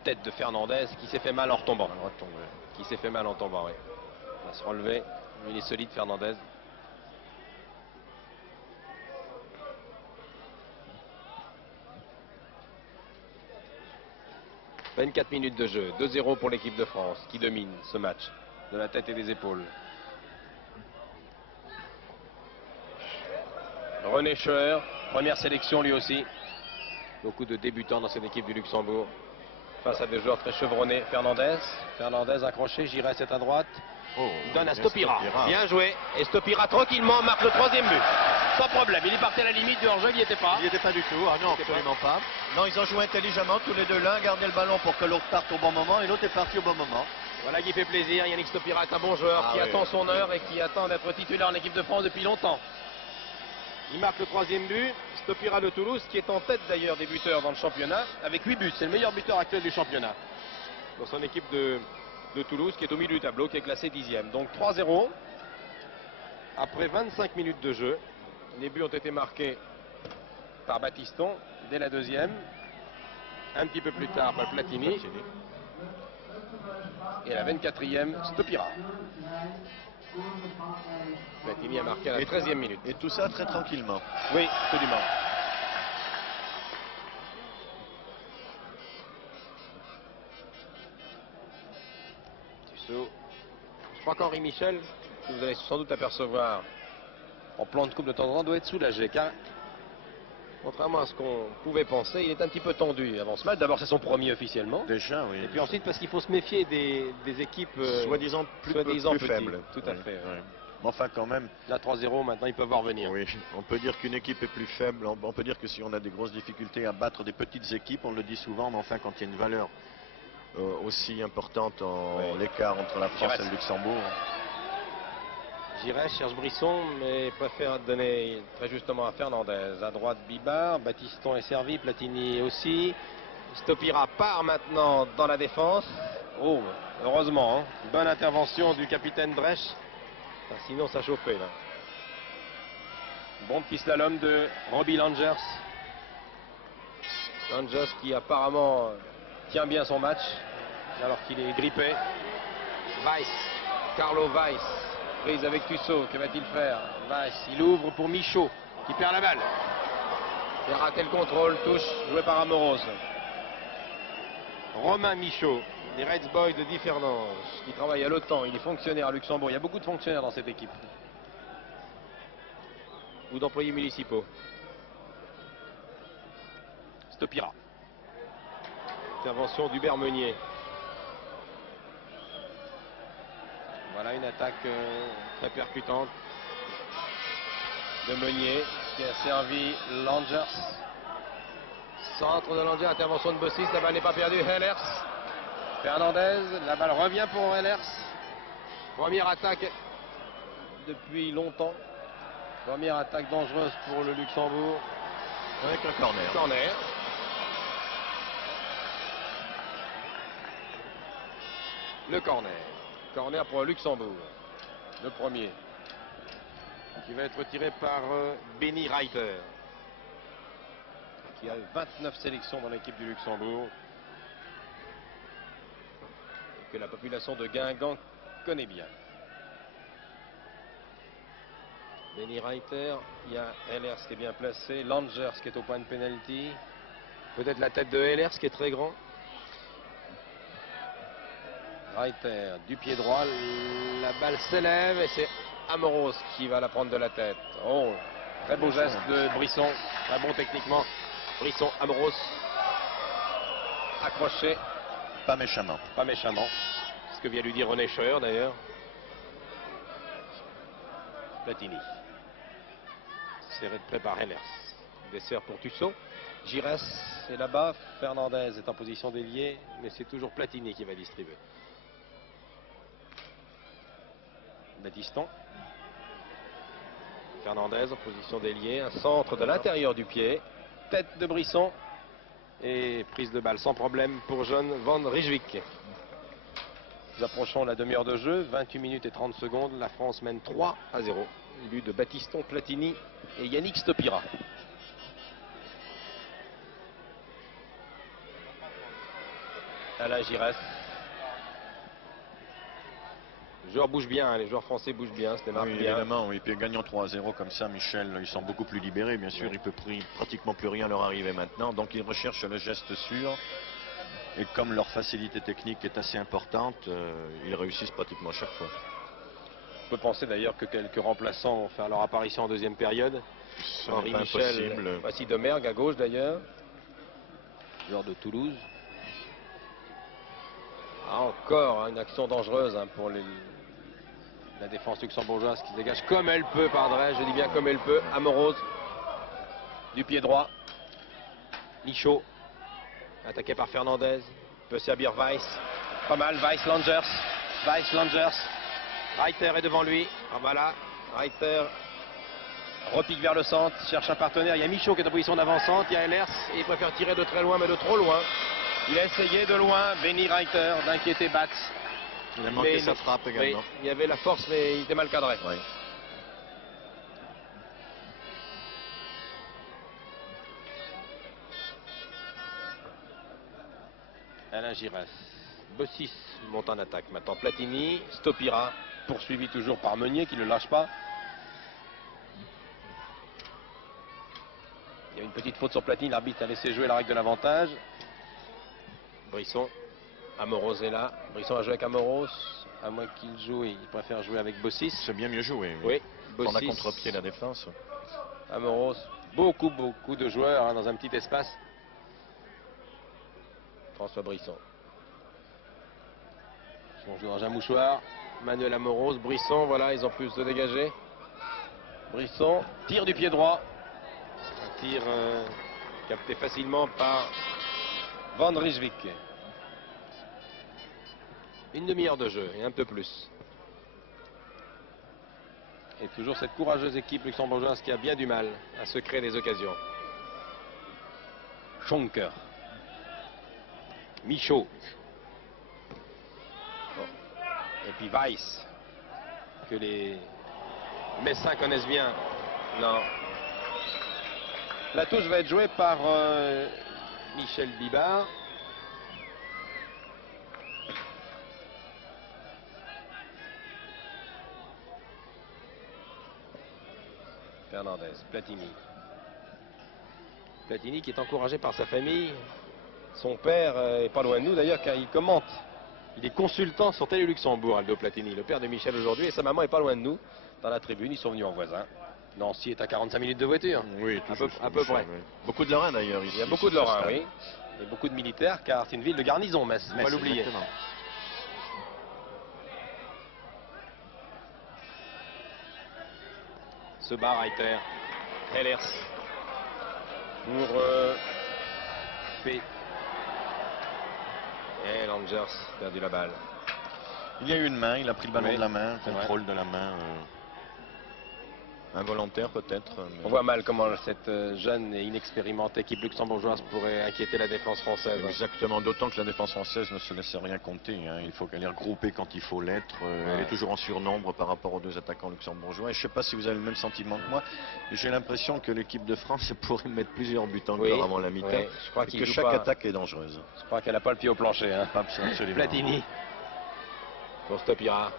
Tête de Fernandez qui s'est fait mal en retombant. Qui s'est fait mal en tombant, oui. Il va se relever. Il est solide, Fernandez. « 24 minutes de jeu, 2-0 pour l'équipe de France qui domine ce match de la tête et des épaules. » René Scheuer, première sélection lui aussi. Beaucoup de débutants dans cette équipe du Luxembourg. Face à des joueurs très chevronnés. Fernandez. Fernandez accroché, Giresse est à droite. Donne à Stopira. Bien joué. Et Stopira tranquillement marque le 3e but. Sans problème. Il est parti à la limite du hors-jeu, il n'y était pas. Il n'y était pas du tout. Ah non, absolument pas. Non, ils ont joué intelligemment tous les deux. L'un gardait le ballon pour que l'autre parte au bon moment et l'autre est parti au bon moment. Voilà qui fait plaisir. Yannick Stopira est un bon joueur qui attend son heure et qui attend d'être titulaire en équipe de France depuis longtemps. Il marque le 3e but. Stopira de Toulouse qui est en tête d'ailleurs des buteurs dans le championnat avec 8 buts. C'est le meilleur buteur actuel du championnat. Dans son équipe de Toulouse qui est au milieu du tableau, qui est classé 10e. Donc 3-0 après 25 minutes de jeu. Les buts ont été marqués par Battiston dès la 2e. Un petit peu plus tard par Platini. Et à la 24e, Stopira. Platini a marqué à la 13e minute. Et tout ça très tranquillement. Oui, absolument. Tissot. Je crois qu'Henri Michel, que vous allez sans doute apercevoir en plan de coupe de temps en temps, doit être soulagé. Car, contrairement à ce qu'on pouvait penser, il est un petit peu tendu avant ce match. D'abord, c'est son premier officiellement. Déjà, oui. Et puis ensuite, parce qu'il faut se méfier des équipes soi-disant plus faibles. Tout à fait. Oui. Mais enfin, quand même. Là, 3-0, maintenant, ils peuvent voir venir. Oui, on peut dire qu'une équipe est plus faible. On peut dire que si on a des grosses difficultés à battre des petites équipes, on le dit souvent, mais enfin, quand il y a une valeur aussi importante en l'écart entre la France et le Luxembourg. Giresse cherche Brisson, mais préfère donner très justement à Fernandez. À droite, Bibard. Battiston est servi, Platini aussi. Stopira part maintenant dans la défense. Oh, heureusement, hein. Bonne intervention du capitaine Dresch. Enfin, sinon, ça chauffait là. Bon petit slalom de Robbie Langers. Langers qui apparemment tient bien son match, alors qu'il est grippé. Weiss, Carlo Weiss, prise avec Tussaud, que va-t-il faire? Weiss, il ouvre pour Michaud, qui perd la balle. Il a raté le contrôle, touche, joué par Amoros. Romain Michaud, des Reds Boys de Di Fernand, qui travaille à l'OTAN, il est fonctionnaire à Luxembourg. Il y a beaucoup de fonctionnaires dans cette équipe. Ou d'employés municipaux. Stopira. Intervention d'Hubert Meunier. Voilà une attaque très percutante de Meunier qui a servi Langers. Centre de Langers, intervention de Bossis, la balle n'est pas perdue. Hellers. Fernandez, la balle revient pour Hellers. Première attaque depuis longtemps. Première attaque dangereuse pour le Luxembourg. Avec un corner. Corner. Le corner. Corner pour le Luxembourg. Le premier. Qui va être tiré par Benny Reiter. Qui a 29 sélections dans l'équipe du Luxembourg. Et que la population de Guingamp connaît bien. Benny Reiter, il y a Hellers qui est bien placé, Langers qui est au point de pénalty. Peut-être la tête de Hellers qui est très grand. Reiter du pied droit, la balle s'élève et c'est Amoros qui va la prendre de la tête. Oh, très beau geste de Brisson, très bon techniquement. Brisson, Amoros, accroché. Pas méchamment. Pas méchamment. Ce que vient lui dire René Scheuer d'ailleurs. Platini. Serré de près par Hellers. Dessert pour Tussaud. Gires est là-bas. Fernandez est en position d'ailier, mais c'est toujours Platini qui va distribuer. Battiston. Fernandez en position d'ailier. Un centre de l'intérieur du pied. Tête de Brisson. Et prise de balle sans problème pour John Van Rijswijk. Nous approchons la demi-heure de jeu. 28 minutes et 30 secondes. La France mène 3-0. But de Battiston, Platini et Yannick Stopira. Alain Giresse. Les joueurs bougent bien, hein, les joueurs français bougent bien, se démarquent Oui, bien. évidemment, oui. Puis gagnant 3-0 comme ça, Michel, ils sont beaucoup plus libérés, bien sûr, il peut pratiquement plus rien leur arriver maintenant, donc ils recherchent le geste sûr. Et comme leur facilité technique est assez importante, ils réussissent pratiquement à chaque fois. On peut penser d'ailleurs que quelques remplaçants vont faire leur apparition en deuxième période. Ce Henri n'est pas Michel, impossible. voici Demergue à gauche d'ailleurs, joueur de Toulouse. Ah, encore hein, une action dangereuse hein, pour la défense luxembourgeoise qui se dégage comme elle peut par Drey, je dis bien comme elle peut. Amoros du pied droit. Michaud attaqué par Fernandez. Peut servir Weiss. Pas mal, Weiss Langers. Weiss Langers. Reiter est devant lui. Ah, voilà, Reiter repique vers le centre, cherche un partenaire. Il y a Michaud qui est en position d'avancante. Il y a Hellers et il préfère tirer de très loin, mais de trop loin. Il a essayé de loin, Benny Reiter, d'inquiéter Batz. Il a manqué sa frappe également. Oui, il y avait la force, mais il était mal cadré. Oui. Alain Giresse. Bossis monte en attaque. Maintenant Platini, Stopira, poursuivi toujours par Meunier qui ne le lâche pas. Il y a une petite faute sur Platini, l'arbitre a laissé jouer la règle de l'avantage. Brisson, Amoros est là. Brisson a joué avec Amoros. À moins qu'il joue, il préfère jouer avec Bossis. C'est bien mieux joué. Oui, On a Bossis, contre-pied la défense. Amoros, beaucoup de joueurs hein, dans un petit espace. François Brisson. On joue dans un mouchoir. Manuel Amoros, Brisson, voilà, ils ont plus de dégager. Brisson, tir du pied droit. Un tir capté facilement par Van Rijswijk. Une demi-heure de jeu et un peu plus. Et toujours cette courageuse équipe luxembourgeoise qui a bien du mal à se créer des occasions. Schonker. Michaud. Et puis Weiss, que les Messins connaissent bien. Non. La touche va être jouée par Michel Bibard. Fernandez, Platini. Platini qui est encouragé par sa famille. Son père est pas loin de nous d'ailleurs car il commente. Il est consultant sur Télé Luxembourg, Aldo Platini, le père de Michel aujourd'hui. Et sa maman est pas loin de nous, dans la tribune. Ils sont venus en voisin. Nancy est à 45 minutes de voiture. Oui, à peu près. Oui. Beaucoup de Lorrains d'ailleurs ici. Il y a beaucoup de Lorrains, oui. Et beaucoup de militaires car c'est une ville de garnison, Metz. Faut pas l'oublier. Exactement. Se bat Reiter. Hellers. Pour P. Et Langers perdu la balle. Il y a eu une main, il a pris le ballon Oui, de la main, c'est contrôle de la main. Involontaire peut-être. Mais... On voit mal comment cette jeune et inexpérimentée équipe luxembourgeoise pourrait inquiéter la défense française. Exactement, d'autant que la défense française ne se laisse rien compter. Hein. Il faut qu'elle est regroupée quand il faut l'être. Elle est toujours en surnombre par rapport aux deux attaquants luxembourgeois. Et je ne sais pas si vous avez le même sentiment que moi. J'ai l'impression que l'équipe de France pourrait mettre plusieurs buts encore avant la mi-temps. Oui, je crois que chaque attaque est dangereuse. Je crois qu'elle n'a pas le pied au plancher. Hein. Absolument. Platini. Pour Stopira.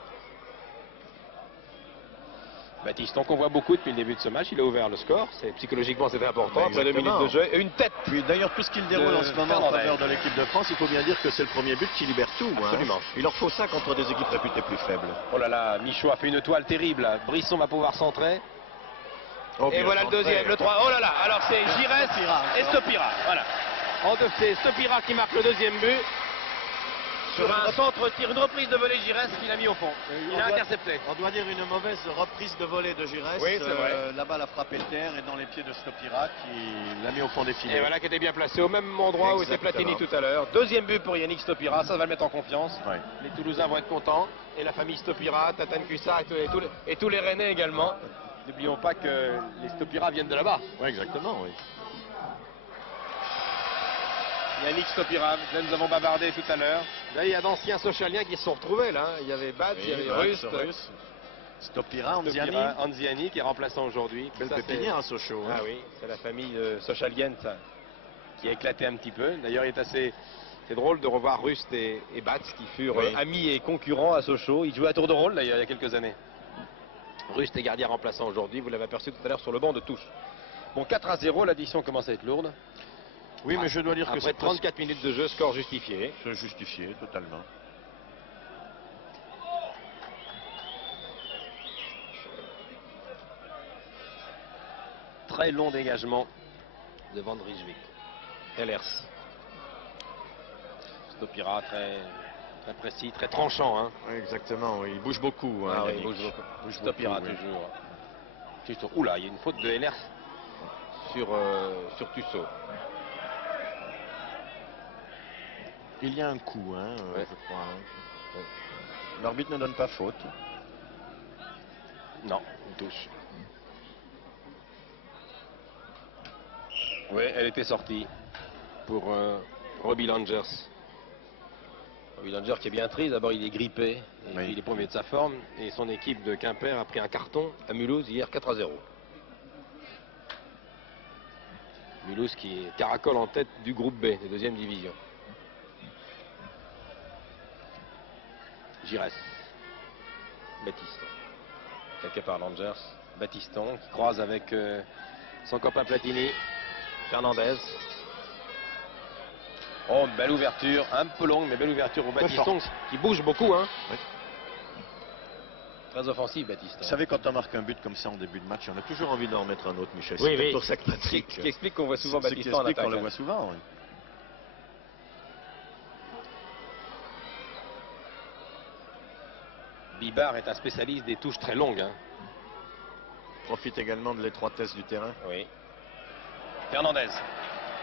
Baptiston qu'on voit beaucoup depuis le début de ce match, il a ouvert le score, psychologiquement c'était important, après 2 minutes de jeu et une tête. Puis d'ailleurs tout ce qu'il déroule en ce moment en faveur de l'équipe de France, il faut bien dire que c'est le premier but qui libère tout. Absolument. Hein. Il leur faut ça contre des équipes réputées plus faibles. Oh là là, Michaud a fait une toile terrible, Brisson va pouvoir centrer. Oh, et voilà le deuxième, le 3, oh là là, alors c'est Giresse et Stopira, voilà. En deux, c'est Stopira qui marque le deuxième but. Sur un centre-tir, une reprise de volée Giresse qu'il a mis au fond. Il a intercepté. On doit dire une mauvaise reprise de volée de Giresse. Oui, c'est vrai. La balle a frappé le terre et dans les pieds de Stopira qui l'a mis au fond des filets. Et voilà qui était bien placé au même endroit où était Platini tout à l'heure. Deuxième but pour Yannick Stopira, ça va le mettre en confiance. Ouais. Les Toulousains vont être contents. Et la famille Stopira, Tatane Cuissard et tous les Rennais également. N'oublions pas que les Stopira viennent de là-bas. Oui, exactement, oui. Yannick Stopira, là nous avons bavardé tout à l'heure. Là il y a d'anciens socialiens qui se sont retrouvés là. Il y avait Batz, il y avait Rust. Stopira, Anziani qui est remplaçant aujourd'hui. Belle pépinière à Sochaux. Ah oui, c'est la famille socialienne ça, qui a éclaté un petit peu. D'ailleurs il est assez... C'est drôle de revoir Rust et Batz qui furent amis et concurrents à Sochaux. Ils jouaient à tour de rôle d'ailleurs il y a quelques années. Rust est gardien remplaçant aujourd'hui, vous l'avez aperçu tout à l'heure sur le banc de touche. Bon 4-0, l'addition commence à être lourde. Oui, mais je dois dire que après 34 minutes de jeu, score justifié. C'est justifié, totalement. Très long dégagement de Van Rijswijk. Hellers. Stopira très précis, très tranchant. Hein. Oui, exactement, oui. Il bouge beaucoup. Hein, il bouge beaucoup. Stopira toujours. Oula, il y a une faute de Hellers sur Tussaud. Il y a un coup, hein, je crois. Hein. L'arbitre ne donne pas faute. Non, une touche. Oui, elle était sortie pour Robbie Langers. Robbie Langers qui est bien triste. D'abord, il est grippé. Et puis, il est premier de sa forme. Et son équipe de Quimper a pris un carton à Mulhouse hier 4-0. Mulhouse qui caracole en tête du groupe B, de deuxième division. Giresse. Baptiston. Attaqué par Langers. Baptiston qui croise avec son copain Platini. Fernandez. Oh, belle ouverture. Un peu longue, mais belle ouverture au Baptiston qui bouge beaucoup. Hein. Oui. Très offensif, Baptiston. Vous savez, quand on marque un but comme ça en début de match, on a toujours envie d'en remettre un autre, Michel. Oui, oui. Pour cette pratique. Ce qui explique qu'on voit souvent Baptiston en attaque. On le voit souvent, oui. Bibard est un spécialiste des touches très longues. Hein. Profite également de l'étroitesse du terrain. Oui. Fernandez.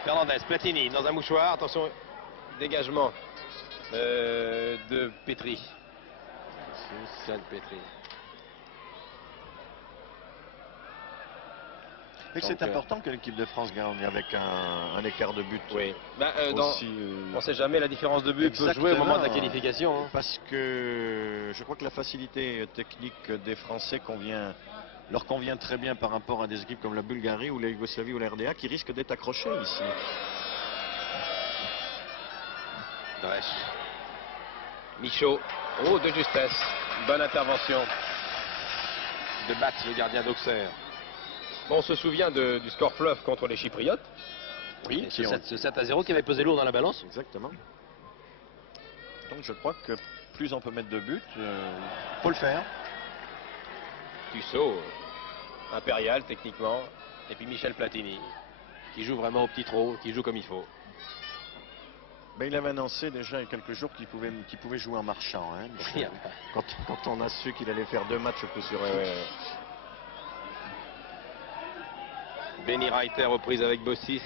Fernandez, Platini dans un mouchoir. Attention, dégagement de Petri. C'est Petri. Mais c'est important que l'équipe de France gagne avec un écart de but. Oui. On ne sait jamais, la différence de but peut jouer au moment de la qualification. Hein. Parce que je crois que la facilité technique des Français leur convient très bien par rapport à des équipes comme la Bulgarie ou la Yougoslavie ou la RDA qui risquent d'être accrochées ici. Dresch. Michaud. Oh, de justesse. Bonne intervention de Batz, le gardien d'Auxerre. Bon, on se souvient du score fleuve contre les Chypriotes. Oui, si ce 7-0 qui avait pesé lourd dans la balance. Exactement. Donc je crois que plus on peut mettre de buts, faut le faire. Tussaud, impérial techniquement. Et puis Michel Platini, qui joue vraiment au petit trot, qui joue comme il faut. Ben, il avait annoncé déjà il y a quelques jours qu'il pouvait jouer en marchant. Hein, Rien. quand on a su qu'il allait faire 2 matchs coup sur coup. Benny Reiter aux prises avec Bossis.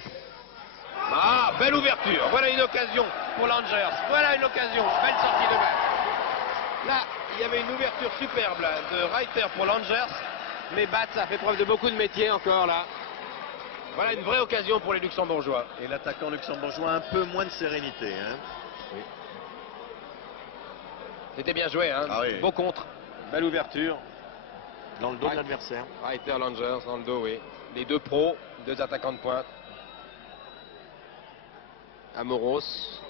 Ah, belle ouverture. Voilà une occasion pour Langers. Voilà une occasion. Belle sortie de balle. Là, il y avait une ouverture superbe là, de Reiter pour Langers. Mais Batz a fait preuve de beaucoup de métier encore là. Voilà une vraie occasion pour les Luxembourgeois. Et l'attaquant luxembourgeois un peu moins de sérénité. Hein. Oui. C'était bien joué, hein. Ah oui. Beau contre. Belle ouverture. Dans le dos de l'adversaire. Reiter, Langers, dans le dos, oui. Les 2 pros, 2 attaquants de pointe. Amoros.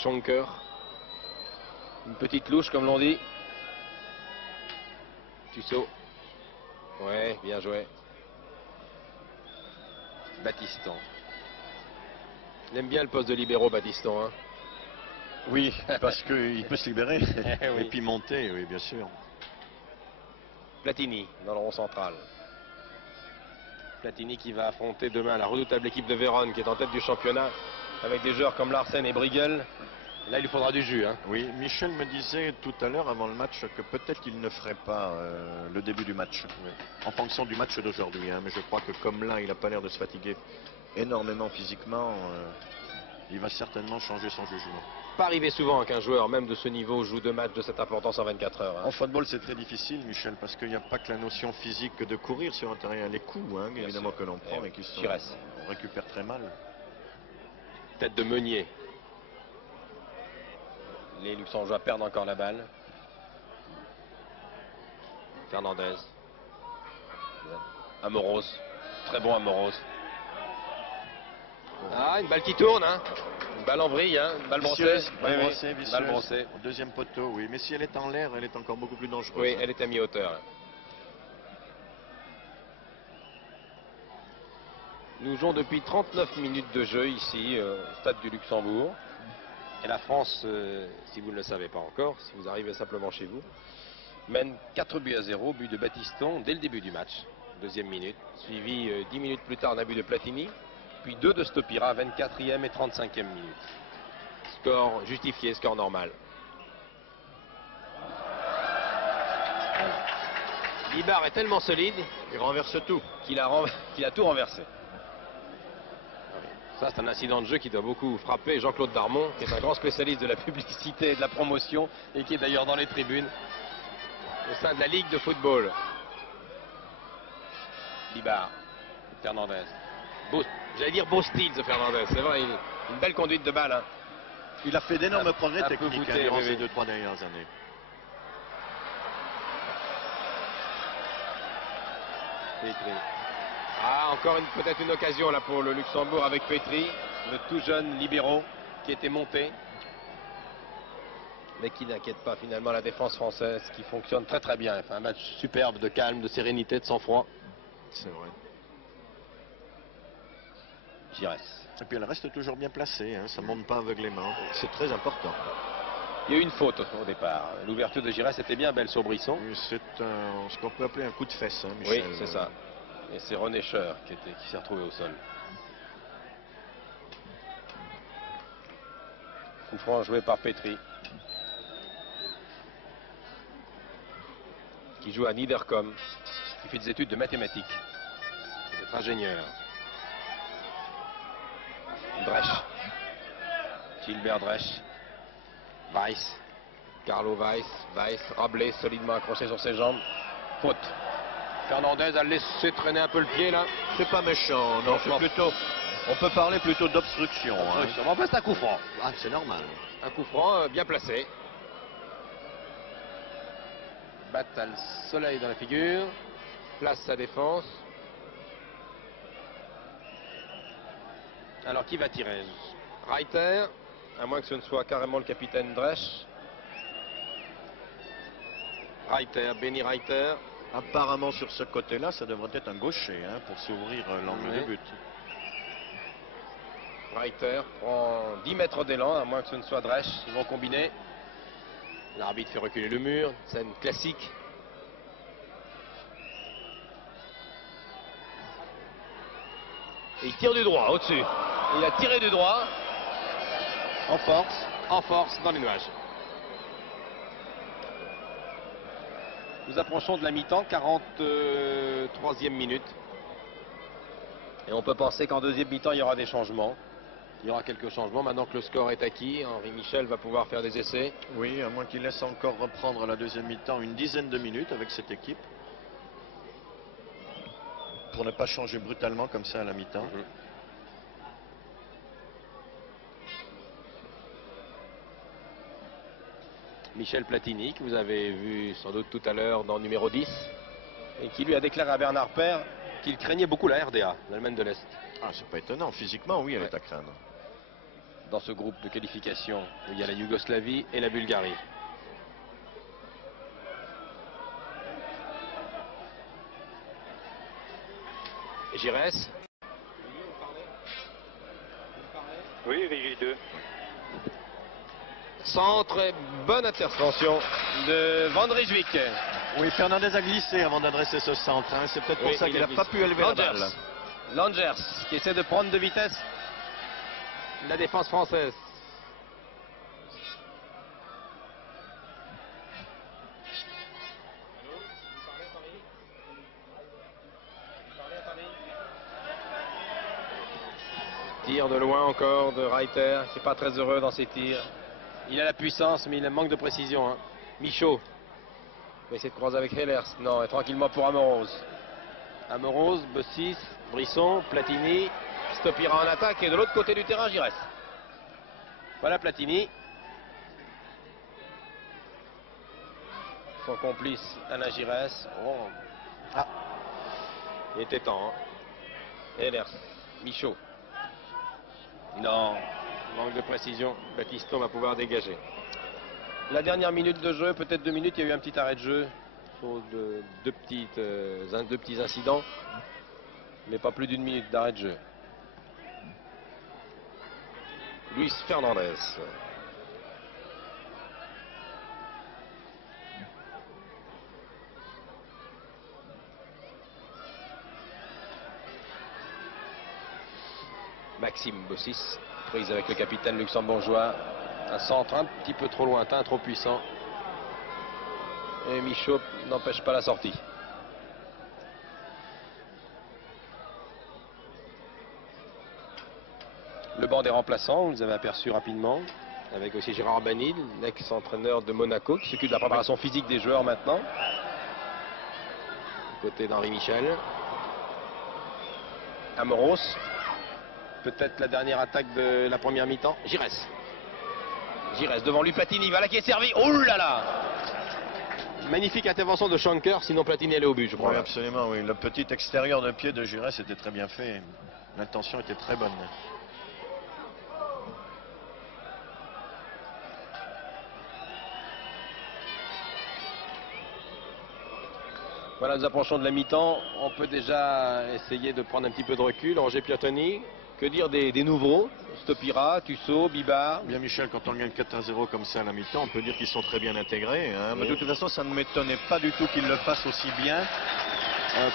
Schonker. Une petite louche, comme l'on dit. Tussaud. Ouais, bien joué. Battiston. Il aime bien le poste de libéraux, Battiston. Hein. Oui, parce qu'il peut se libérer. Oui. Et puis monter, oui, bien sûr. Platini, dans le rond central. Platini qui va affronter demain la redoutable équipe de Vérone, qui est en tête du championnat, avec des joueurs comme Larsen et Briegel. Là, il lui faudra du jus. Hein. Oui, Michel me disait tout à l'heure avant le match que peut-être qu'il ne ferait pas le début du match. Oui. En fonction du match d'aujourd'hui. Hein, mais je crois que comme là, il n'a pas l'air de se fatiguer énormément physiquement, il va certainement changer son jugement. Pas arrivé souvent qu'un joueur, même de ce niveau, joue 2 matchs de cette importance en 24 heures. Hein. En football, c'est très difficile, Michel, parce qu'il n'y a pas que la notion physique de courir sur un terrain. Les coups, hein, évidemment, que l'on prend et qui sont, on récupère très mal. Tête de Meunier. Les Luxembourgeois perdent encore la balle. Fernandez. Amoros. Très bon Amoros. Ah, une balle qui tourne, hein. Une balle en vrille, hein. Une balle brossée. Vicieuse, Balle brossée. Au 2e poteau, oui. Mais si elle est en l'air, elle est encore beaucoup plus dangereuse. Oui, elle est à mi-hauteur. Hein. Nous jouons depuis 39 minutes de jeu ici, au stade du Luxembourg. Et la France, si vous ne le savez pas encore, si vous arrivez simplement chez vous, mène 4-0, but de Battiston dès le début du match, 2e minute, suivi 10 minutes plus tard d'un but de Platini, puis 2 de Stopira, 24e et 35e minute. Score justifié, score normal. Libar est tellement solide, Il renverse tout. qu'il a tout renversé. Ça, c'est un incident de jeu qui doit beaucoup frapper Jean-Claude Darmon, qui est un grand spécialiste de la publicité et de la promotion, et qui est d'ailleurs dans les tribunes, au sein de la Ligue de football. Libar, Fernandez. J'allais dire beau style de Fernandez, c'est vrai, une belle conduite de balle. Hein. Il a fait d'énormes progrès un peu techniques voûté, durant oui, ces oui. 2-3 dernières années. Petri. Ah, encore peut-être une occasion là pour le Luxembourg avec Petri, le tout jeune libéraux qui était monté, mais qui n'inquiète pas finalement la défense française qui fonctionne très très bien. Enfin, un match superbe de calme, de sérénité, de sang-froid. C'est vrai. Giresse. Et puis elle reste toujours bien placée, hein, ça ne monte pas aveuglément. C'est très important. Il y a eu une faute au départ. L'ouverture de Giresse était bien belle sur Brisson. C'est ce qu'on peut appeler un coup de fesse, hein, Michel. Oui, c'est ça. Et c'est René Scheur qui s'est retrouvé au sol. Coup franc joué par Petri, qui joue à Niedercom, qui fait des études de mathématiques, d'être ingénieur. Dresch, Gilbert Dresch, Weiss, Carlo Weiss, Rabelais solidement accroché sur ses jambes, faute. Fernandez a laissé traîner un peu le pied là. C'est pas méchant, non, c'est plutôt. On peut parler plutôt d'obstruction. Hein. En fait, c'est un coup franc. Ah, c'est normal. Un coup franc bien placé. Batte à le soleil dans la figure. Place sa défense. Alors qui va tirer? Reiter, à moins que ce ne soit carrément le capitaine Dresch. Reiter, Benny Reiter. Apparemment, sur ce côté-là, ça devrait être un gaucher hein, pour s'ouvrir l'angle Oui. de but. Reiter prend 10 mètres d'élan, à moins que ce ne soit Dresch. Ils vont combiner. L'arbitre fait reculer le mur. Scène classique. Et il tire du droit, au-dessus. Il a tiré du droit. En force, dans les nuages. Nous approchons de la mi-temps, 43e minute. Et on peut penser qu'en deuxième mi-temps, il y aura des changements. Il y aura quelques changements. Maintenant que le score est acquis, Henri Michel va pouvoir faire des essais. Oui, à moins qu'il laisse encore reprendre la deuxième mi-temps une dizaine de minutes avec cette équipe. Pour ne pas changer brutalement comme ça à la mi-temps. Michel Platini, que vous avez vu sans doute tout à l'heure dans numéro 10, et qui lui a déclaré à Bernard Père qu'il craignait beaucoup la RDA, l'Allemagne de l'Est, Ah, c'est pas étonnant. Physiquement, oui, elle est à craindre. dans ce groupe de qualification où il y a la Yougoslavie et la Bulgarie. Et Giresse. Oui, Régie 2. Centre, et bonne intervention de Van Rijswijk. Oui, Fernandez a glissé avant d'adresser ce centre. hein. C'est peut-être pour Oui, ça il qu'il a n'a pas glissé. pu élever la balle. Langers qui essaie de prendre de vitesse la défense française. Tir de loin encore de Reiter, qui n'est pas très heureux dans ses tirs. Il a la puissance, mais il manque de précision. hein. Michaud va essayer de croiser avec Hellers. Non, et tranquillement pour Amoros. Amoros, Bossis, Brisson, Platini. Stopira en attaque et de l'autre côté du terrain, Giresse. Voilà Platini. Son complice, Alain Giresse. Oh. Ah. Il était temps. Hein. Hellers, Michaud. Non, manque de précision. Battiston va pouvoir dégager. La dernière minute de jeu, peut-être 2 minutes, il y a eu un petit arrêt de jeu. Pour deux petits incidents. Mais pas plus d'une minute d'arrêt de jeu. Luis Fernandez. Maxime Bossis, prise avec le capitaine luxembourgeois. Un centre un petit peu trop lointain, trop puissant. Et Michaud n'empêche pas la sortie. Le banc des remplaçants, vous les avez aperçus rapidement. Avec aussi Gérard Banil, l'ex-entraîneur de Monaco, qui s'occupe de la préparation physique des joueurs maintenant. Du côté d'Henri Michel. Amoros. Peut-être la dernière attaque de la première mi-temps. Giresse. Giresse devant lui, Platini, voilà qui est servi. Oh là là! Magnifique intervention de Schanker, sinon Platini allait au but, je crois. Oui, absolument, oui. Le petit extérieur de pied de Giresse était très bien fait. L'intention était très bonne. Voilà, nous approchons de la mi-temps. On peut déjà essayer de prendre un petit peu de recul. Roger Piatoni, que dire des nouveaux? Stopira, Tussaud, Bibar. Bien Michel, quand on gagne 4-0 comme ça à la mi-temps, on peut dire qu'ils sont très bien intégrés. hein. Mais de toute façon, ça ne m'étonnait pas du tout qu'ils le fassent aussi bien.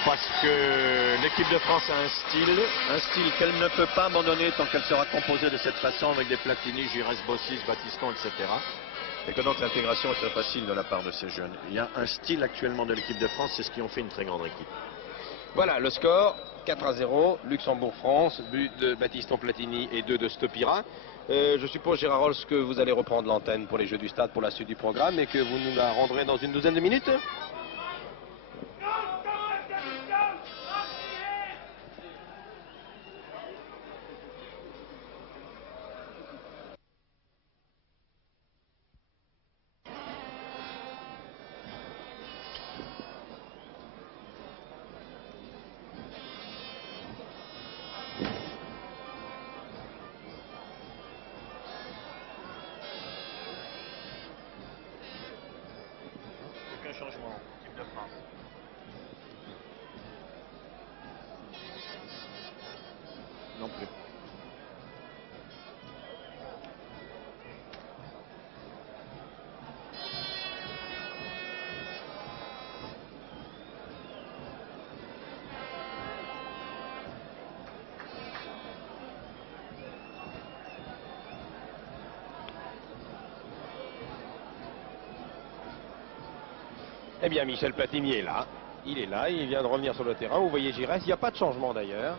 Parce que l'équipe de France a un style qu'elle ne peut pas abandonner tant qu'elle sera composée de cette façon avec des Platini, Giresse, Bossis, Battiston, etc. Et que donc l'intégration est très facile de la part de ces jeunes. Il y a un style actuellement de l'équipe de France, c'est ce qui en fait une très grande équipe. Voilà, le score, 4-0, Luxembourg-France, but de Battiston Platini et 2 de Stopira. Je suppose, Gérard Rolls, que vous allez reprendre l'antenne pour les Jeux du Stade pour la suite du programme et que vous nous la rendrez dans une douzaine de minutes. Aucun changement. en équipe de France. Non plus. Eh bien, Michel Platini est là. Il est là, il vient de revenir sur le terrain. Vous voyez Giresse, il n'y a pas de changement d'ailleurs.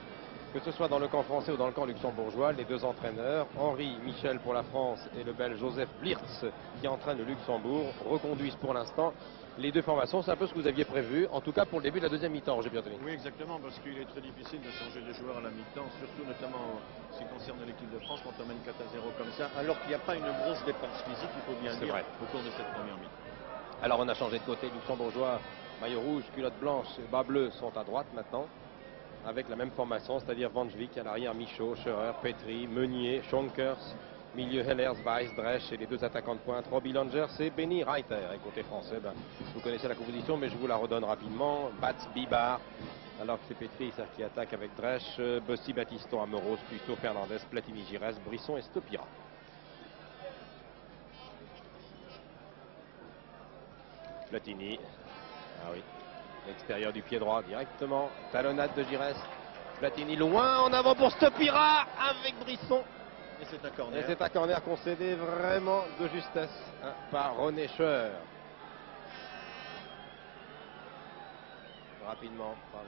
Que ce soit dans le camp français ou dans le camp luxembourgeois, les deux entraîneurs, Henri Michel pour la France et le Belge Joseph Bliertz qui entraîne le Luxembourg, reconduisent pour l'instant les deux formations. C'est un peu ce que vous aviez prévu, en tout cas pour le début de la deuxième mi-temps, Roger Biantoni. Oui, exactement, parce qu'il est très difficile de changer de joueur à la mi-temps, surtout notamment en ce qui concerne l'équipe de France quand on mène 4-0 comme ça, alors qu'il n'y a pas une grosse dépense physique, il faut bien le dire, vrai. au cours de cette première mi-temps. Alors on a changé de côté, luxembourgeois, maillot rouge, culotte blanche et bas bleu sont à droite maintenant, avec la même formation, c'est-à-dire Van Dijk à l'arrière, Michaud, Scheurer, Petri, Meunier, Schonkers, milieu Hellers, Weiss, Dresch et les deux attaquants de pointe, Robbie Langers et Benny Reiter. Et côté français, vous connaissez la composition, mais je vous la redonne rapidement. Batz, Bibar, alors que c'est Petri qui attaque avec Dresch, Bossi, Battiston, Amoros, Pusso, Fernandez, Platini, Giresse, Brisson et Stopira. Platini, ah oui, l'extérieur du pied droit directement, talonnade de Giresse, Platini loin en avant pour Stopira avec Brisson. Et c'est un corner. Et c'est un corner concédé vraiment de justesse par René Scheur. Rapidement, pardon.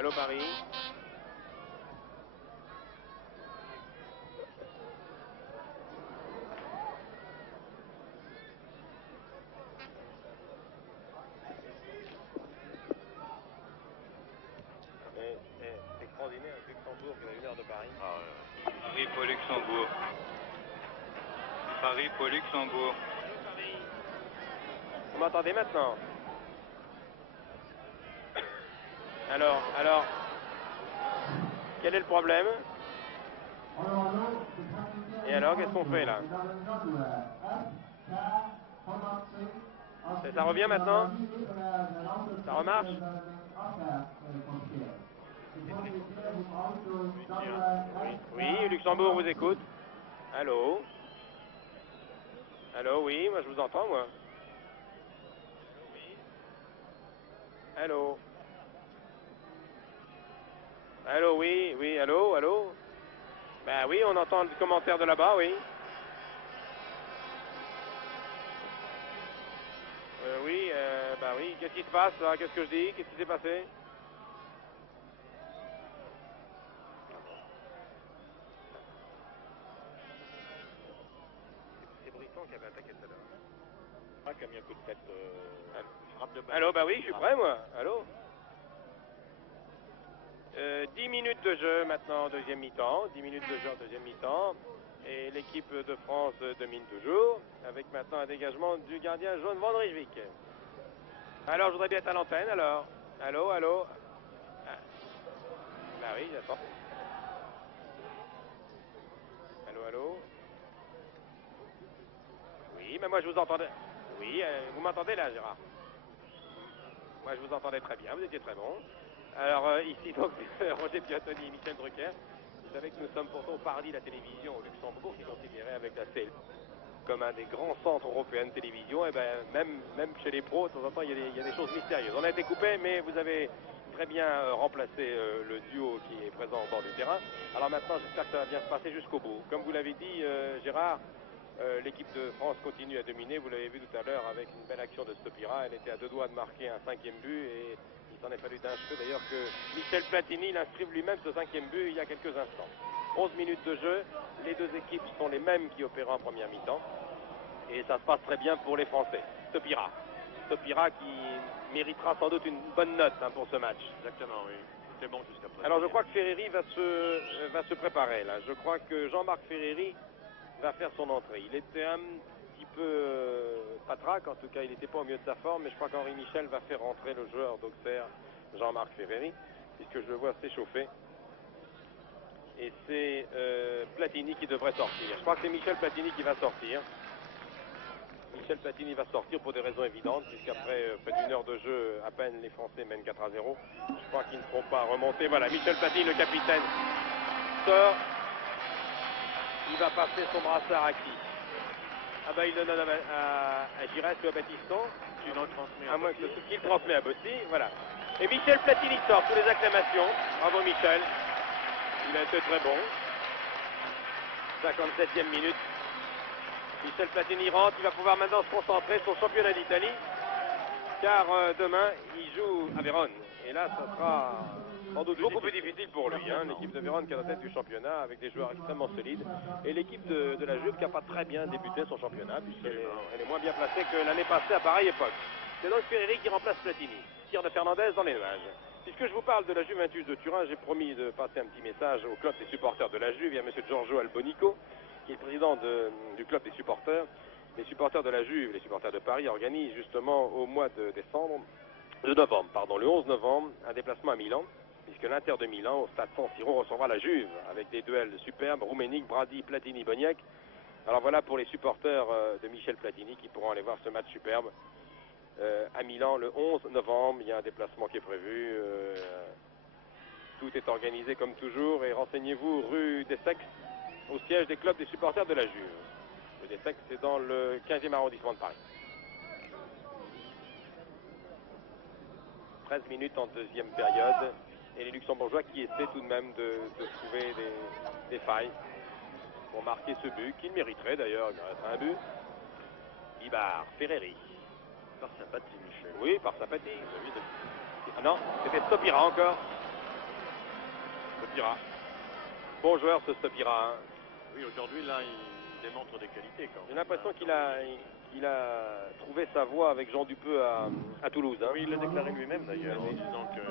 Allô Paris. C'est extraordinaire, Luxembourg qui a 1 heure de Paris. Paris pour Luxembourg. Paris pour Luxembourg. Vous m'entendez maintenant? Alors, quel est le problème? Et alors, qu'est-ce qu'on fait là? Ça revient maintenant? Ça remarche? Oui, Luxembourg vous écoute. Allô? Allô, oui, moi je vous entends, moi. Allô? Allô, oui, allô? Ben oui, on entend le commentaire de là-bas, oui. Oui, qu'est-ce qui se passe là? Qu'est-ce que je dis? Qu'est-ce qui s'est passé? C'est Brisson qui avait attaqué tout à l'heure. Pas qui a mis un coup de tête. Frappe de balle. Allô, bah oui, je suis prêt, moi. Allô? 10 minutes de jeu maintenant, deuxième mi-temps. 10 minutes de jeu en deuxième mi-temps. Et l'équipe de France domine toujours, avec maintenant un dégagement du gardien jaune Van Rijswijk. Alors, je voudrais bien être à l'antenne, alors. Allô? Ah. Bah oui, j'attends. Allô? Oui, mais moi je vous entendais. Oui, vous m'entendez là, Gérard? Moi je vous entendais très bien, vous étiez très bon. Alors ici donc Roger Piattoni et Michel Drucker. Vous savez que nous sommes pourtant au paradis de la télévision au Luxembourg, qui est considéré avec la CLP comme un des grands centres européens de télévision. Et ben même chez les pros, de temps en temps, il y a des choses mystérieuses. On a été coupé, mais vous avez très bien remplacé le duo qui est présent au bord du terrain. Alors maintenant, j'espère que ça va bien se passer jusqu'au bout. Comme vous l'avez dit, Gérard, l'équipe de France continue à dominer. Vous l'avez vu tout à l'heure avec une belle action de Stopira. Elle était à 2 doigts de marquer un 5e but et il s'en est fallu d'un cheveu d'ailleurs que Michel Platini l'inscrive lui-même ce 5e but il y a quelques instants. 11 minutes de jeu. Les deux équipes sont les mêmes qui opéraient en première mi-temps. Et ça se passe très bien pour les Français. Stopira qui méritera sans doute une bonne note pour ce match. Exactement, oui. C'est bon jusqu'à présent. Alors je crois que Ferreri va se préparer là. Je crois que Jean-Marc Ferreri va faire son entrée. Il était un petit peu patraque, en tout cas il n'était pas au mieux de sa forme, mais je crois qu'Henri Michel va faire rentrer le joueur d'Auxerre, Jean-Marc Ferreri, puisque je le vois s'échauffer. Et c'est Platini qui devrait sortir. Je crois que c'est Michel Platini qui va sortir. Michel Platini va sortir pour des raisons évidentes, puisqu'après près d'1 heure de jeu, à peine les Français mènent 4-0. Je crois qu'ils ne feront pas remonter. Voilà, Michel Platini, le capitaine, sort. Il va passer son brassard à qui? Ah bah il le donne à Giresse ou à Baptiston. Qu'il transmet à Botti, voilà. Et Michel Platini sort sous les acclamations. Bravo Michel. Il a été très bon. 57e minute. Michel Platini rentre, il va pouvoir maintenant se concentrer sur le championnat d'Italie, car demain il joue à Vérone. Et là, ça sera sans doute beaucoup plus difficile pour lui. L'équipe de Vérone qui est en tête du championnat avec des joueurs extrêmement solides. Et l'équipe de la Juve qui n'a pas très bien débuté son championnat, puisqu'elle est moins bien placée que l'année passée à pareille époque. C'est donc Ferreri qui remplace Platini. Tir de Fernandez dans les nuages. Puisque je vous parle de la Juventus de Turin, j'ai promis de passer un petit message au club des supporters de la Juve. Il y a M. Giorgio Albonico, qui est le président du club des supporters. Les supporters de la Juve, les supporters de Paris organisent justement au mois de novembre, le 11 novembre, un déplacement à Milan, puisque l'Inter de Milan, au stade San Siro, recevra la Juve, avec des duels superbes, Rummenigge, Brady, Platini, Boniek. Alors voilà pour les supporters de Michel Platini qui pourront aller voir ce match superbe à Milan le 11 novembre. Il y a un déplacement qui est prévu. Tout est organisé comme toujours. Et renseignez-vous rue d'Essex, au siège des clubs des supporters de la Juve. Rue d'Essex, c'est dans le 15e arrondissement de Paris. 13 minutes en deuxième période. Et les Luxembourgeois qui essaient tout de même de trouver des failles pour marquer ce but, qu'il mériterait d'ailleurs grâce à un but. Ibar, Ferreri. Par sympathie, Michel. Oui, par sympathie. Ah non, c'était Stopira encore. Stopira. Bon joueur ce Stopira. Hein. Oui, aujourd'hui, là, il démontre des qualités quand même. J'ai l'impression qu'il a trouvé sa voie avec Jean Dupeux à Toulouse. Hein. Oui, il l'a déclaré lui-même d'ailleurs, en disant que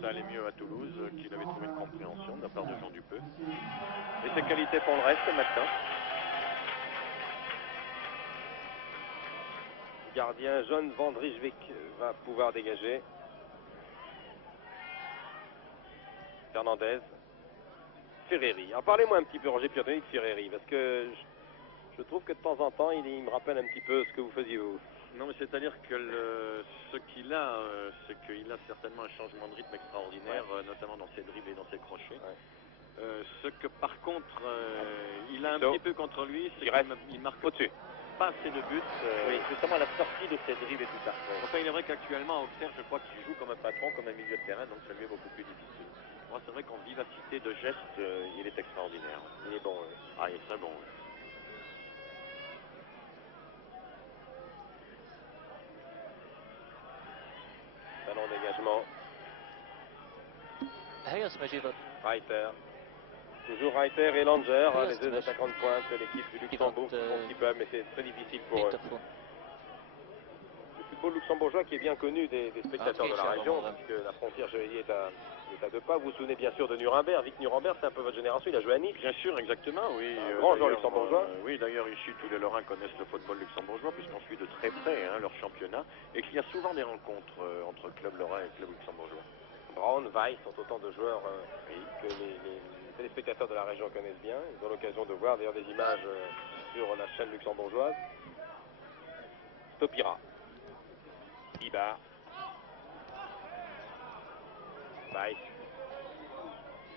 ça allait mieux à Toulouse, qu'il avait trouvé une compréhension de la part de Jean Dupeux. Et ses qualités pour le reste maintenant. Gardien John Van Rijswijk va pouvoir dégager. Fernandez. Ferreri. Alors parlez-moi un petit peu, Roger Piantoni, de Ferreri, parce que je trouve que de temps en temps, il me rappelle un petit peu ce que vous faisiez vous. Non, mais c'est-à-dire que ce qu'il a, c'est qu'il a certainement un changement de rythme extraordinaire, notamment dans ses dribbles et dans ses crochets. Ouais. Ce que par contre, il a un petit peu contre lui, c'est qu'il marque au-dessus. Pas assez de buts, oui. Justement à la sortie de ses dribbles et tout ça. Ouais. Enfin, il est vrai qu'actuellement, à Auxerre, je crois qu'il joue comme un patron, comme un milieu de terrain, donc ça lui est beaucoup plus difficile. Moi, c'est vrai qu'en vivacité de geste, il est extraordinaire. Il est bon, oui. Ah, il est très bon, oui. Ballon dégagement. Reiter. Toujours Reiter et Langer, les deux attaquants de pointe de l'équipe du Luxembourg qui font ce qu'ils peuvent, mais c'est très difficile pour eux. Le football luxembourgeois qui est bien connu des spectateurs de la région, puisque la frontière Chevalier est à 2 pas. Vous vous souvenez bien sûr de Nuremberg. Vic Nuremberg, c'est un peu votre génération, il a joué à Nice. Bien sûr, exactement, oui. Un grand joueur luxembourgeois. Oui, d'ailleurs ici tous les Lorrains connaissent le football luxembourgeois puisqu'on suit de très près leur championnat et qu'il y a souvent des rencontres entre clubs lorrains et clubs luxembourgeois. Braun, Weiss sont autant de joueurs que les téléspectateurs de la région connaissent bien. Ils ont l'occasion de voir d'ailleurs des images sur la chaîne luxembourgeoise. Stopira. Ibar. Weiss.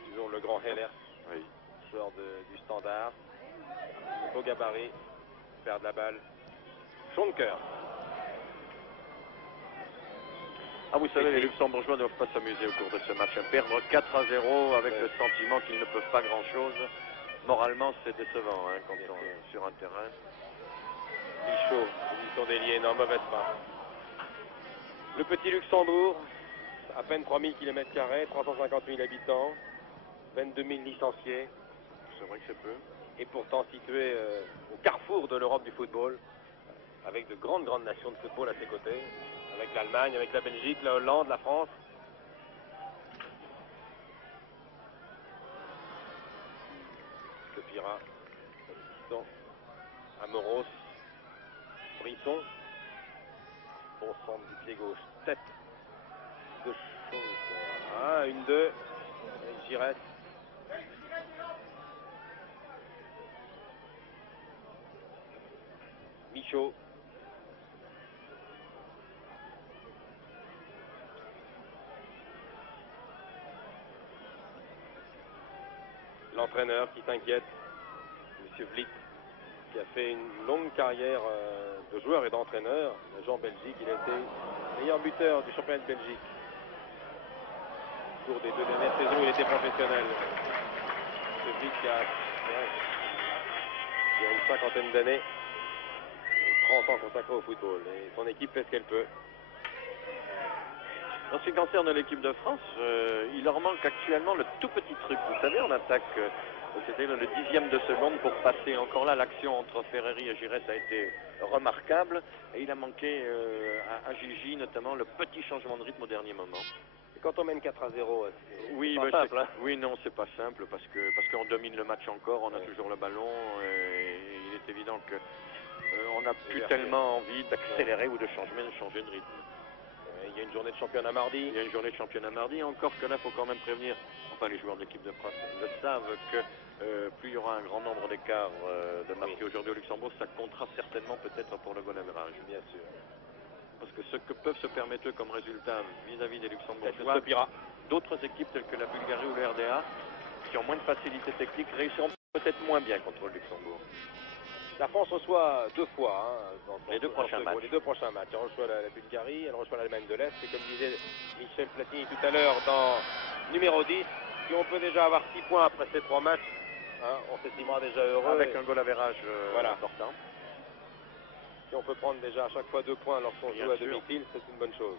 Toujours le grand Heller. Oui. Joueur du Standard. Beau gabarit. Perd la balle. Schonker. Ah, vous savez, les Luxembourgeois ne doivent pas s'amuser au cours de ce match. Perdre 4-0 avec le sentiment qu'ils ne peuvent pas grand-chose, moralement, c'est décevant quand on est sur un terrain. Michaud, ils sont déliés, non, mauvaise passe. Le petit Luxembourg, à peine 3000 km², 350 000 habitants, 22 000 licenciés. C'est vrai que c'est peu. Et pourtant situé au carrefour de l'Europe du football, avec de grandes nations de football à ses côtés, avec l'Allemagne, avec la Belgique, la Hollande, la France. Le Pira, Brisson, Amoros, Brisson, bon centre du pied gauche, tête de Schonker. 1-2, avec Giresse. Michaud. L'entraîneur qui s'inquiète, M. Vliet, qui a fait une longue carrière de joueur et d'entraîneur. Jean Belgique, il a été meilleur buteur du championnat de Belgique. Au cours des 2 dernières saisons, il était professionnel. M. Vliet qui a une cinquantaine d'années, 30 ans consacrés au football. Et son équipe fait ce qu'elle peut. En ce qui concerne l'équipe de France, il leur manque actuellement le tout petit truc. Vous savez, on attaque, c'était le 10e de seconde pour passer. Encore là, l'action entre Ferreri et Giresse a été remarquable. Et il a manqué à Gigi, notamment, le petit changement de rythme au dernier moment. Et quand on mène 4-0, oui, c'est pas simple. Hein. Oui, non, c'est pas simple parce qu'on domine le match encore, on a toujours le ballon. Et il est évident que on n'a plus tellement envie d'accélérer ou de changer de rythme. Il y a une journée de championnat mardi. Il y a une journée de championnat mardi. Encore que là, il faut quand même prévenir, enfin les joueurs de l'équipe de France le savent, que plus il y aura un grand nombre d'écarts de marqués aujourd'hui au Luxembourg, ça comptera certainement peut-être pour le goal average. Bien sûr. Parce que ce que peuvent se permettre eux comme résultat vis-à-vis des Luxembourgeois, d'autres équipes telles que la Bulgarie ou le RDA, qui ont moins de facilité technique, réussiront peut-être moins bien contre le Luxembourg. La France reçoit 2 fois dans les deux prochains matchs. Les 2 prochains matchs. Elle reçoit la Bulgarie, elle reçoit l'Allemagne de l'Est. Et comme disait Michel Platini tout à l'heure dans numéro 10, si on peut déjà avoir 6 points après ces 3 matchs, on s'estimera déjà heureux. Avec un goal average important. Si on peut prendre déjà à chaque fois 2 points lorsqu'on joue à domicile, c'est une bonne chose.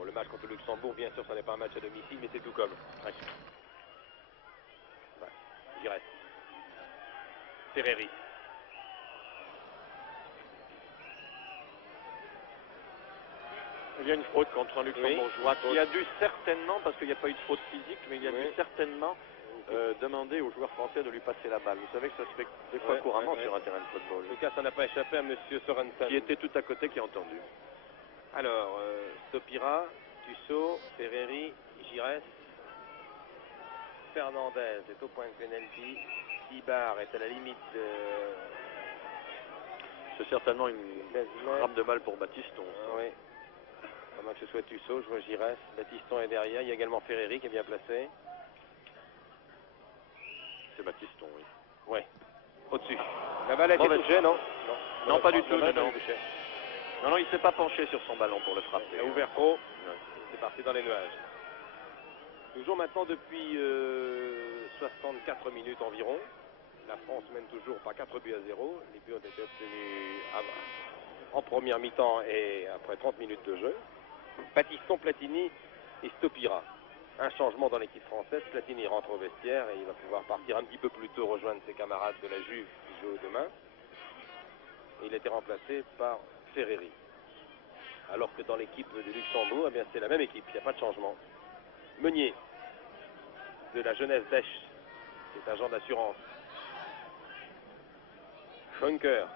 Bon, le match contre le Luxembourg, bien sûr, ça n'est pas un match à domicile, mais c'est tout comme. Ouais. J'y reste. Ferreri. Il y a une faute contre un Luxembourgeois qui a dû certainement, parce qu'il n'y a pas eu de faute physique, mais il a dû certainement demander aux joueurs français de lui passer la balle. Vous savez que ça se fait des fois couramment sur un terrain de football. En tout cas, ça n'a pas échappé à M. Sorensen. Qui était tout à côté, qui a entendu. Alors, Stopira, Tussaud, Ferreri, Giresse, Fernandez est au point de penalty. Ibar est à la limite de... C'est certainement une frappe de balle pour Battiston. Oui. À moins que ce soit Tussaud, je vois Giresse. Battiston est derrière. Il y a également Ferreri qui est bien placé. C'est Battiston, oui. Oui. Au-dessus. La balle a été touchée, non? Non, pas du tout. Non, non, il ne s'est pas penché sur son ballon pour le frapper. Il a ouvert trop. C'est parti dans les nuages. Nous jouons maintenant depuis 64 minutes environ. La France mène toujours par 4 buts à 0. Les buts ont été obtenus en première mi-temps et après 30 minutes de jeu. Battiston, Platini et Stopira. Un changement dans l'équipe française. Platini rentre au vestiaire et il va pouvoir partir un petit peu plus tôt rejoindre ses camarades de la Juve qui jouent demain. Et il a été remplacé par Ferreri. Alors que dans l'équipe du Luxembourg, eh bien c'est la même équipe, il n'y a pas de changement. Meunier, de la jeunesse d'Esch, qui est agent d'assurance. Schunker,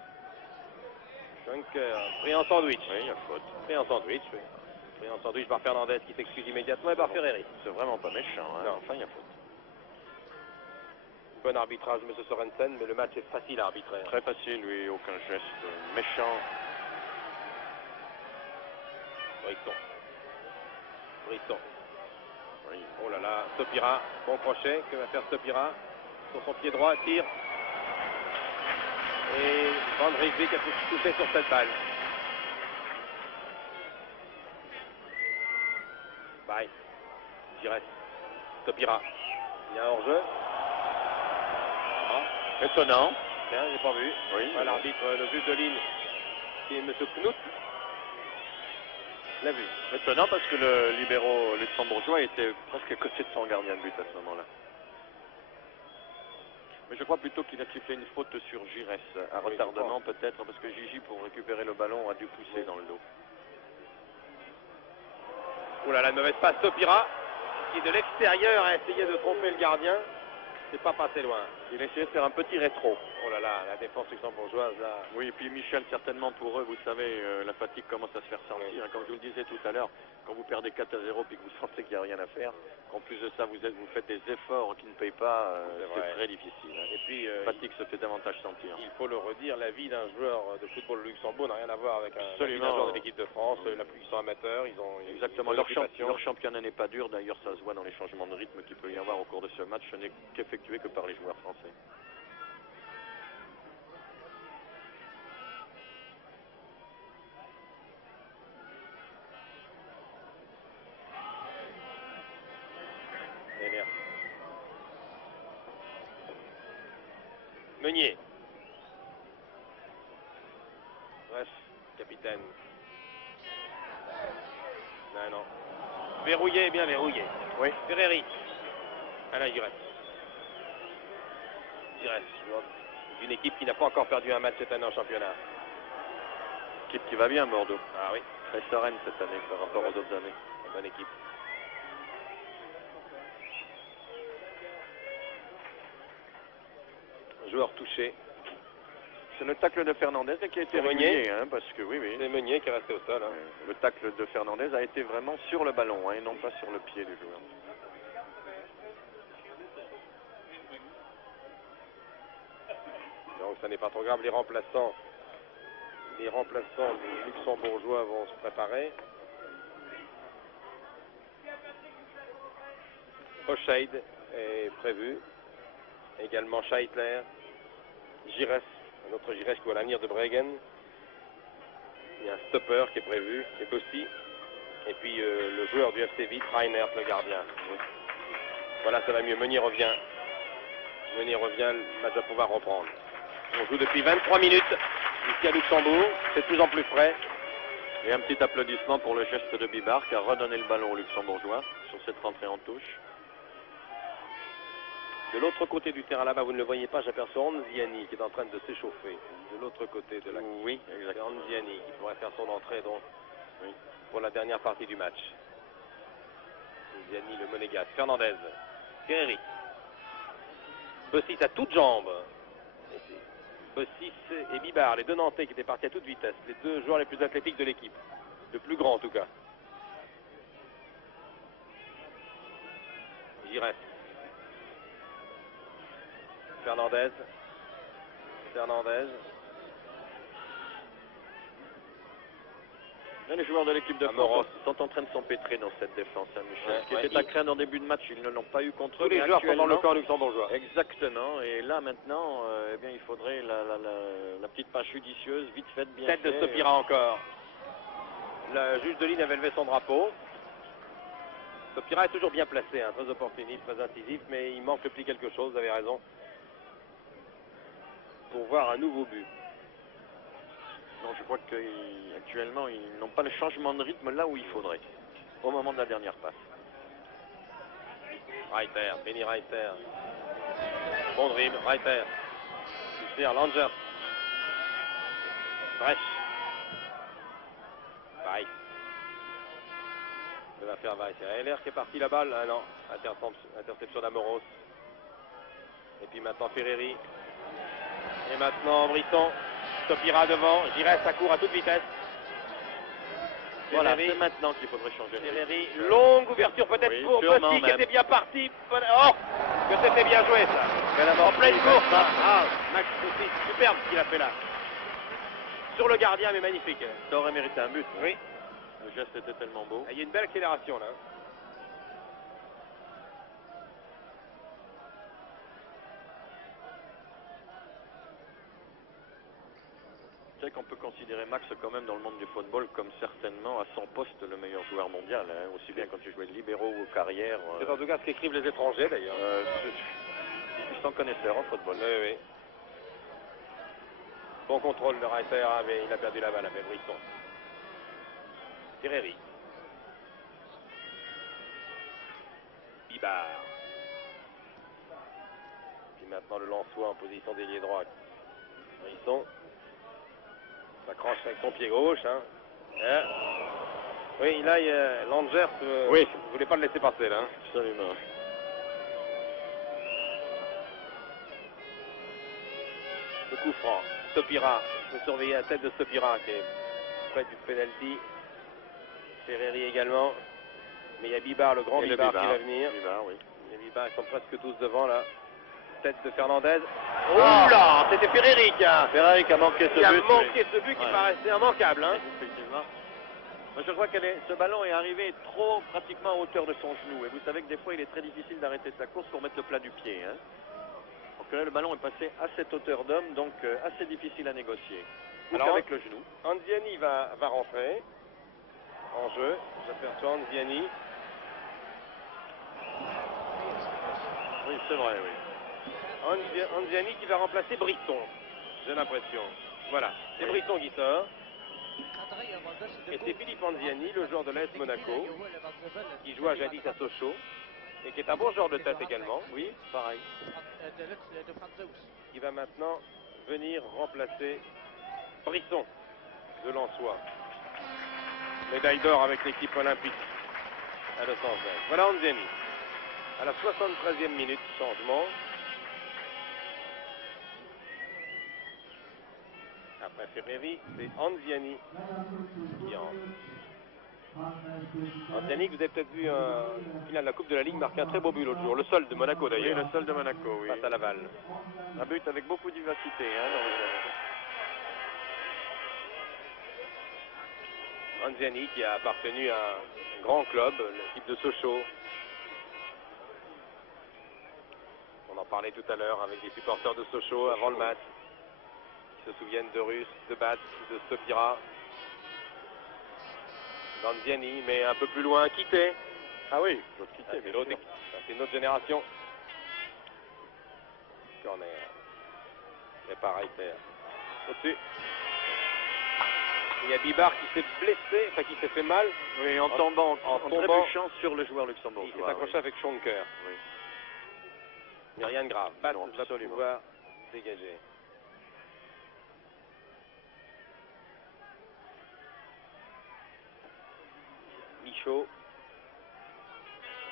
pris en sandwich. Oui, il y a faute. Pris en sandwich, oui. Pris en sandwich par Fernandez qui s'excuse immédiatement et par Ferreri. C'est vraiment pas méchant, hein. Non. Enfin, il y a faute. Bon arbitrage, M. Sorensen, mais le match est facile à arbitrer. Très facile, oui, aucun geste méchant. Brisson. Oui. Oh là là, Stopira, bon crochet, que va faire Stopira? Sur son pied droit, tire. Et Van Rijswijk a touché sur cette balle. Bye. J'y reste. Stopira. Il y a un hors-jeu. Ah. Étonnant. Tiens, j'ai pas vu. Oui. Voilà, l'arbitre, le juge de ligne, qui est M. Knut, l'a vu. Étonnant parce que le libéro luxembourgeois était presque à côté de son gardien de but à ce moment-là. Mais je crois plutôt qu'il a sifflé une faute sur Giresse, à retardement peut-être, parce que Gigi, pour récupérer le ballon, a dû pousser dans le dos. Oh là là, une mauvaise passe, Stopira, qui de l'extérieur a essayé de tromper le gardien. C'est pas passé loin. Il a essayé de faire un petit rétro. Oh là là, la défense luxembourgeoise là. Oui, et puis Michel, certainement pour eux, vous savez, la fatigue commence à se faire sentir. Oui. Comme je vous le disais tout à l'heure, quand vous perdez 4 à 0 puis que vous sentez qu'il n'y a rien à faire, qu'en plus de ça, vous faites des efforts qui ne payent pas, c'est très difficile. Hein. Et puis, la fatigue se fait davantage sentir. Il faut le redire, la vie d'un joueur de football au Luxembourg n'a rien à voir avec un joueur de l'équipe de France. La plus, ils sont amateurs, ils ont exactement. Leur championnat n'est pas dur, d'ailleurs ça se voit dans les changements de rythme qu'il peut y avoir au cours de ce match. Ce n'est qu'effectué que par les joueurs français. Meunier. Bref, capitaine. Non. Verrouillé, bien verrouillé. Oui. Ferreri. Alain Giresse. Une équipe qui n'a pas encore perdu un match cette année en championnat. Équipe qui va bien, Bordeaux. Ah oui. Très sereine cette année par rapport aux autres années. Une bonne équipe. Joueur touché. C'est le tacle de Fernandez qui a été régulier, hein, parce que oui. C'est Meunier qui est resté au sol. Hein. Le tacle de Fernandez a été vraiment sur le ballon, hein, et non pas sur le pied du joueur. Donc ça n'est pas trop grave. Les remplaçants des luxembourgeois vont se préparer. Oscheid est prévu. Également Scheitler. Giresse, un autre Giresse qui va l'avenir de Bregen. Il y a un stopper qui est prévu, c'est Bossi. Et puis le joueur du FC Vite, Reinert, le gardien. Voilà, ça va mieux. Meunier revient. Le match va pouvoir reprendre. On joue depuis 23 minutes ici à Luxembourg. C'est de plus en plus frais. Et un petit applaudissement pour le geste de Bibard qui a redonné le ballon au Luxembourgeois sur cette rentrée en touche. De l'autre côté du terrain là-bas, vous ne le voyez pas, j'aperçois Anziani qui est en train de s'échauffer. De l'autre côté de la... Oui, exactement. Anziani qui pourrait faire son entrée donc Oui. pour la dernière partie du match. Anziani, le monégasque. Fernandez. Ferreri. Bossis à toutes jambes. Bossis et Bibard, les deux Nantais qui étaient partis à toute vitesse. Les deux joueurs les plus athlétiques de l'équipe. Le plus grand en tout cas. Giresse. Fernandez. Fernandez. Là, les joueurs de l'équipe de Amoros. France sont en train de s'empêtrer dans cette défense, hein, Michel. Ouais, Ce qui ouais, était à craindre en début de match, ils ne l'ont pas eu contre eux. Tous les mais joueurs sont dans le actuellement- camp luxembourgeois. Exactement. Et là, maintenant, eh bien, il faudrait la petite passe judicieuse, vite faite, bien Tête de fait. Sopira encore. Le juge de ligne avait levé son drapeau. Sopira est toujours bien placé, hein, très opportuniste, très incisif, mais il manque le petit quelque chose, vous avez raison, pour voir un nouveau but. Non, je crois qu'actuellement, ils n'ont pas le changement de rythme là où il faudrait, au moment de la dernière passe. Reiter, Benny Reiter. Bon dribble, Reiter. Il sert Langer. Brech. Weiss. Il va faire Weiss. C'est Heller qui est parti la balle. Ah non, interception d'Amoros. Et puis maintenant Ferreri. Et maintenant Brisson. Sopira devant. Giresse à court à toute vitesse. Voilà, Ferreri. c'est maintenant qu'il faudrait changer de rythme. Ferreri, longue ouverture peut-être Oui, pour sûrement Bossi qui même. était bien parti. Oh, que c'était bien joué ça. En pleine course. Ah, Max Bossi, superbe ce qu'il a fait là. Sur le gardien, mais magnifique. Ça aurait mérité un but. Oui. Le geste était tellement beau. Il y a une belle accélération là. C'est qu'on peut considérer Max quand même dans le monde du football comme certainement à son poste le meilleur joueur mondial, hein, aussi bien quand il jouait de libéraux ou carrière. C'est en tout cas ce qu'écrivent les étrangers d'ailleurs. Ils sont connaisseurs en football. Oui, oui. Bon contrôle de Reiter, mais il a perdu la balle avec Brisson. Ferreri. Bibard. Puis maintenant le Lensois en position d'ailier droit. Brisson. S'accroche avec son pied gauche. Hein. Oui, là, Langers Oui. ne voulait pas le laisser passer là. Hein. Absolument. Le coup franc. Sopira. Il faut surveiller la tête de Sopira qui est près du penalty. Ferreri également. Mais il y a Bibard, le grand Et le Bibard qui va venir. Bibard, oui. Les Bibard, ils sont presque tous devant là. Tête de Fernandez. Oh là, c'était Ferreri qui a Ferrari qui a manqué ce but. manqué ce but qui Ouais. paraissait immanquable. Hein. Effectivement. Moi, je crois que ce ballon est arrivé trop pratiquement à hauteur de son genou. Et vous savez que des fois, il est très difficile d'arrêter sa course pour mettre le plat du pied. Hein. Donc là, le ballon est passé à cette hauteur d'homme, donc assez difficile à négocier. Alors, avec le genou. Anziani va rentrer en jeu. J'aperçois Anziani. Oui, c'est vrai, oui. Anziani qui va remplacer Brisson. J'ai l'impression. Voilà, c'est Brisson qui sort. Et c'est Philippe Anziani, le joueur de l'AS Monaco, qui joua jadis à Sochaux et qui est un bon joueur de tête également. Oui, pareil. Qui va maintenant venir remplacer Brisson de Lensois. Médaille d'or avec l'équipe olympique à Los Angeles. Voilà Anziani. À la 73e minute, changement. Après Ferreri, c'est Anziani qui entre. Anziani, vous avez peut-être vu un finale de la Coupe de la Ligue marquer un très beau but l'autre jour. Le seul de Monaco Oui, d'ailleurs. le seul de Monaco, oui. Face à Laval. Un but avec beaucoup de vivacité. Hein, dans Anziani qui a appartenu à un grand club, l'équipe de Sochaux. On en parlait tout à l'heure avec des supporters de Sochaux avant le match. Qui se souviennent de Russe, de Bat, de Sopira. D'Anziani, mais un peu plus loin, Quitté. Ah oui, l'autre Quitté, C'est l'autre équipe. C'est une autre génération. Corner. Et pareil, terre. Au-dessus. Il y a Bibard qui s'est blessé, enfin qui s'est fait mal. Oui, en tombant, en tombant, trébuchant sur le joueur Il luxembourgeois. s'est accroché avec Schonker. Oui. Mais rien de grave. Bat Non, va absolument. pouvoir dégager. Michaud.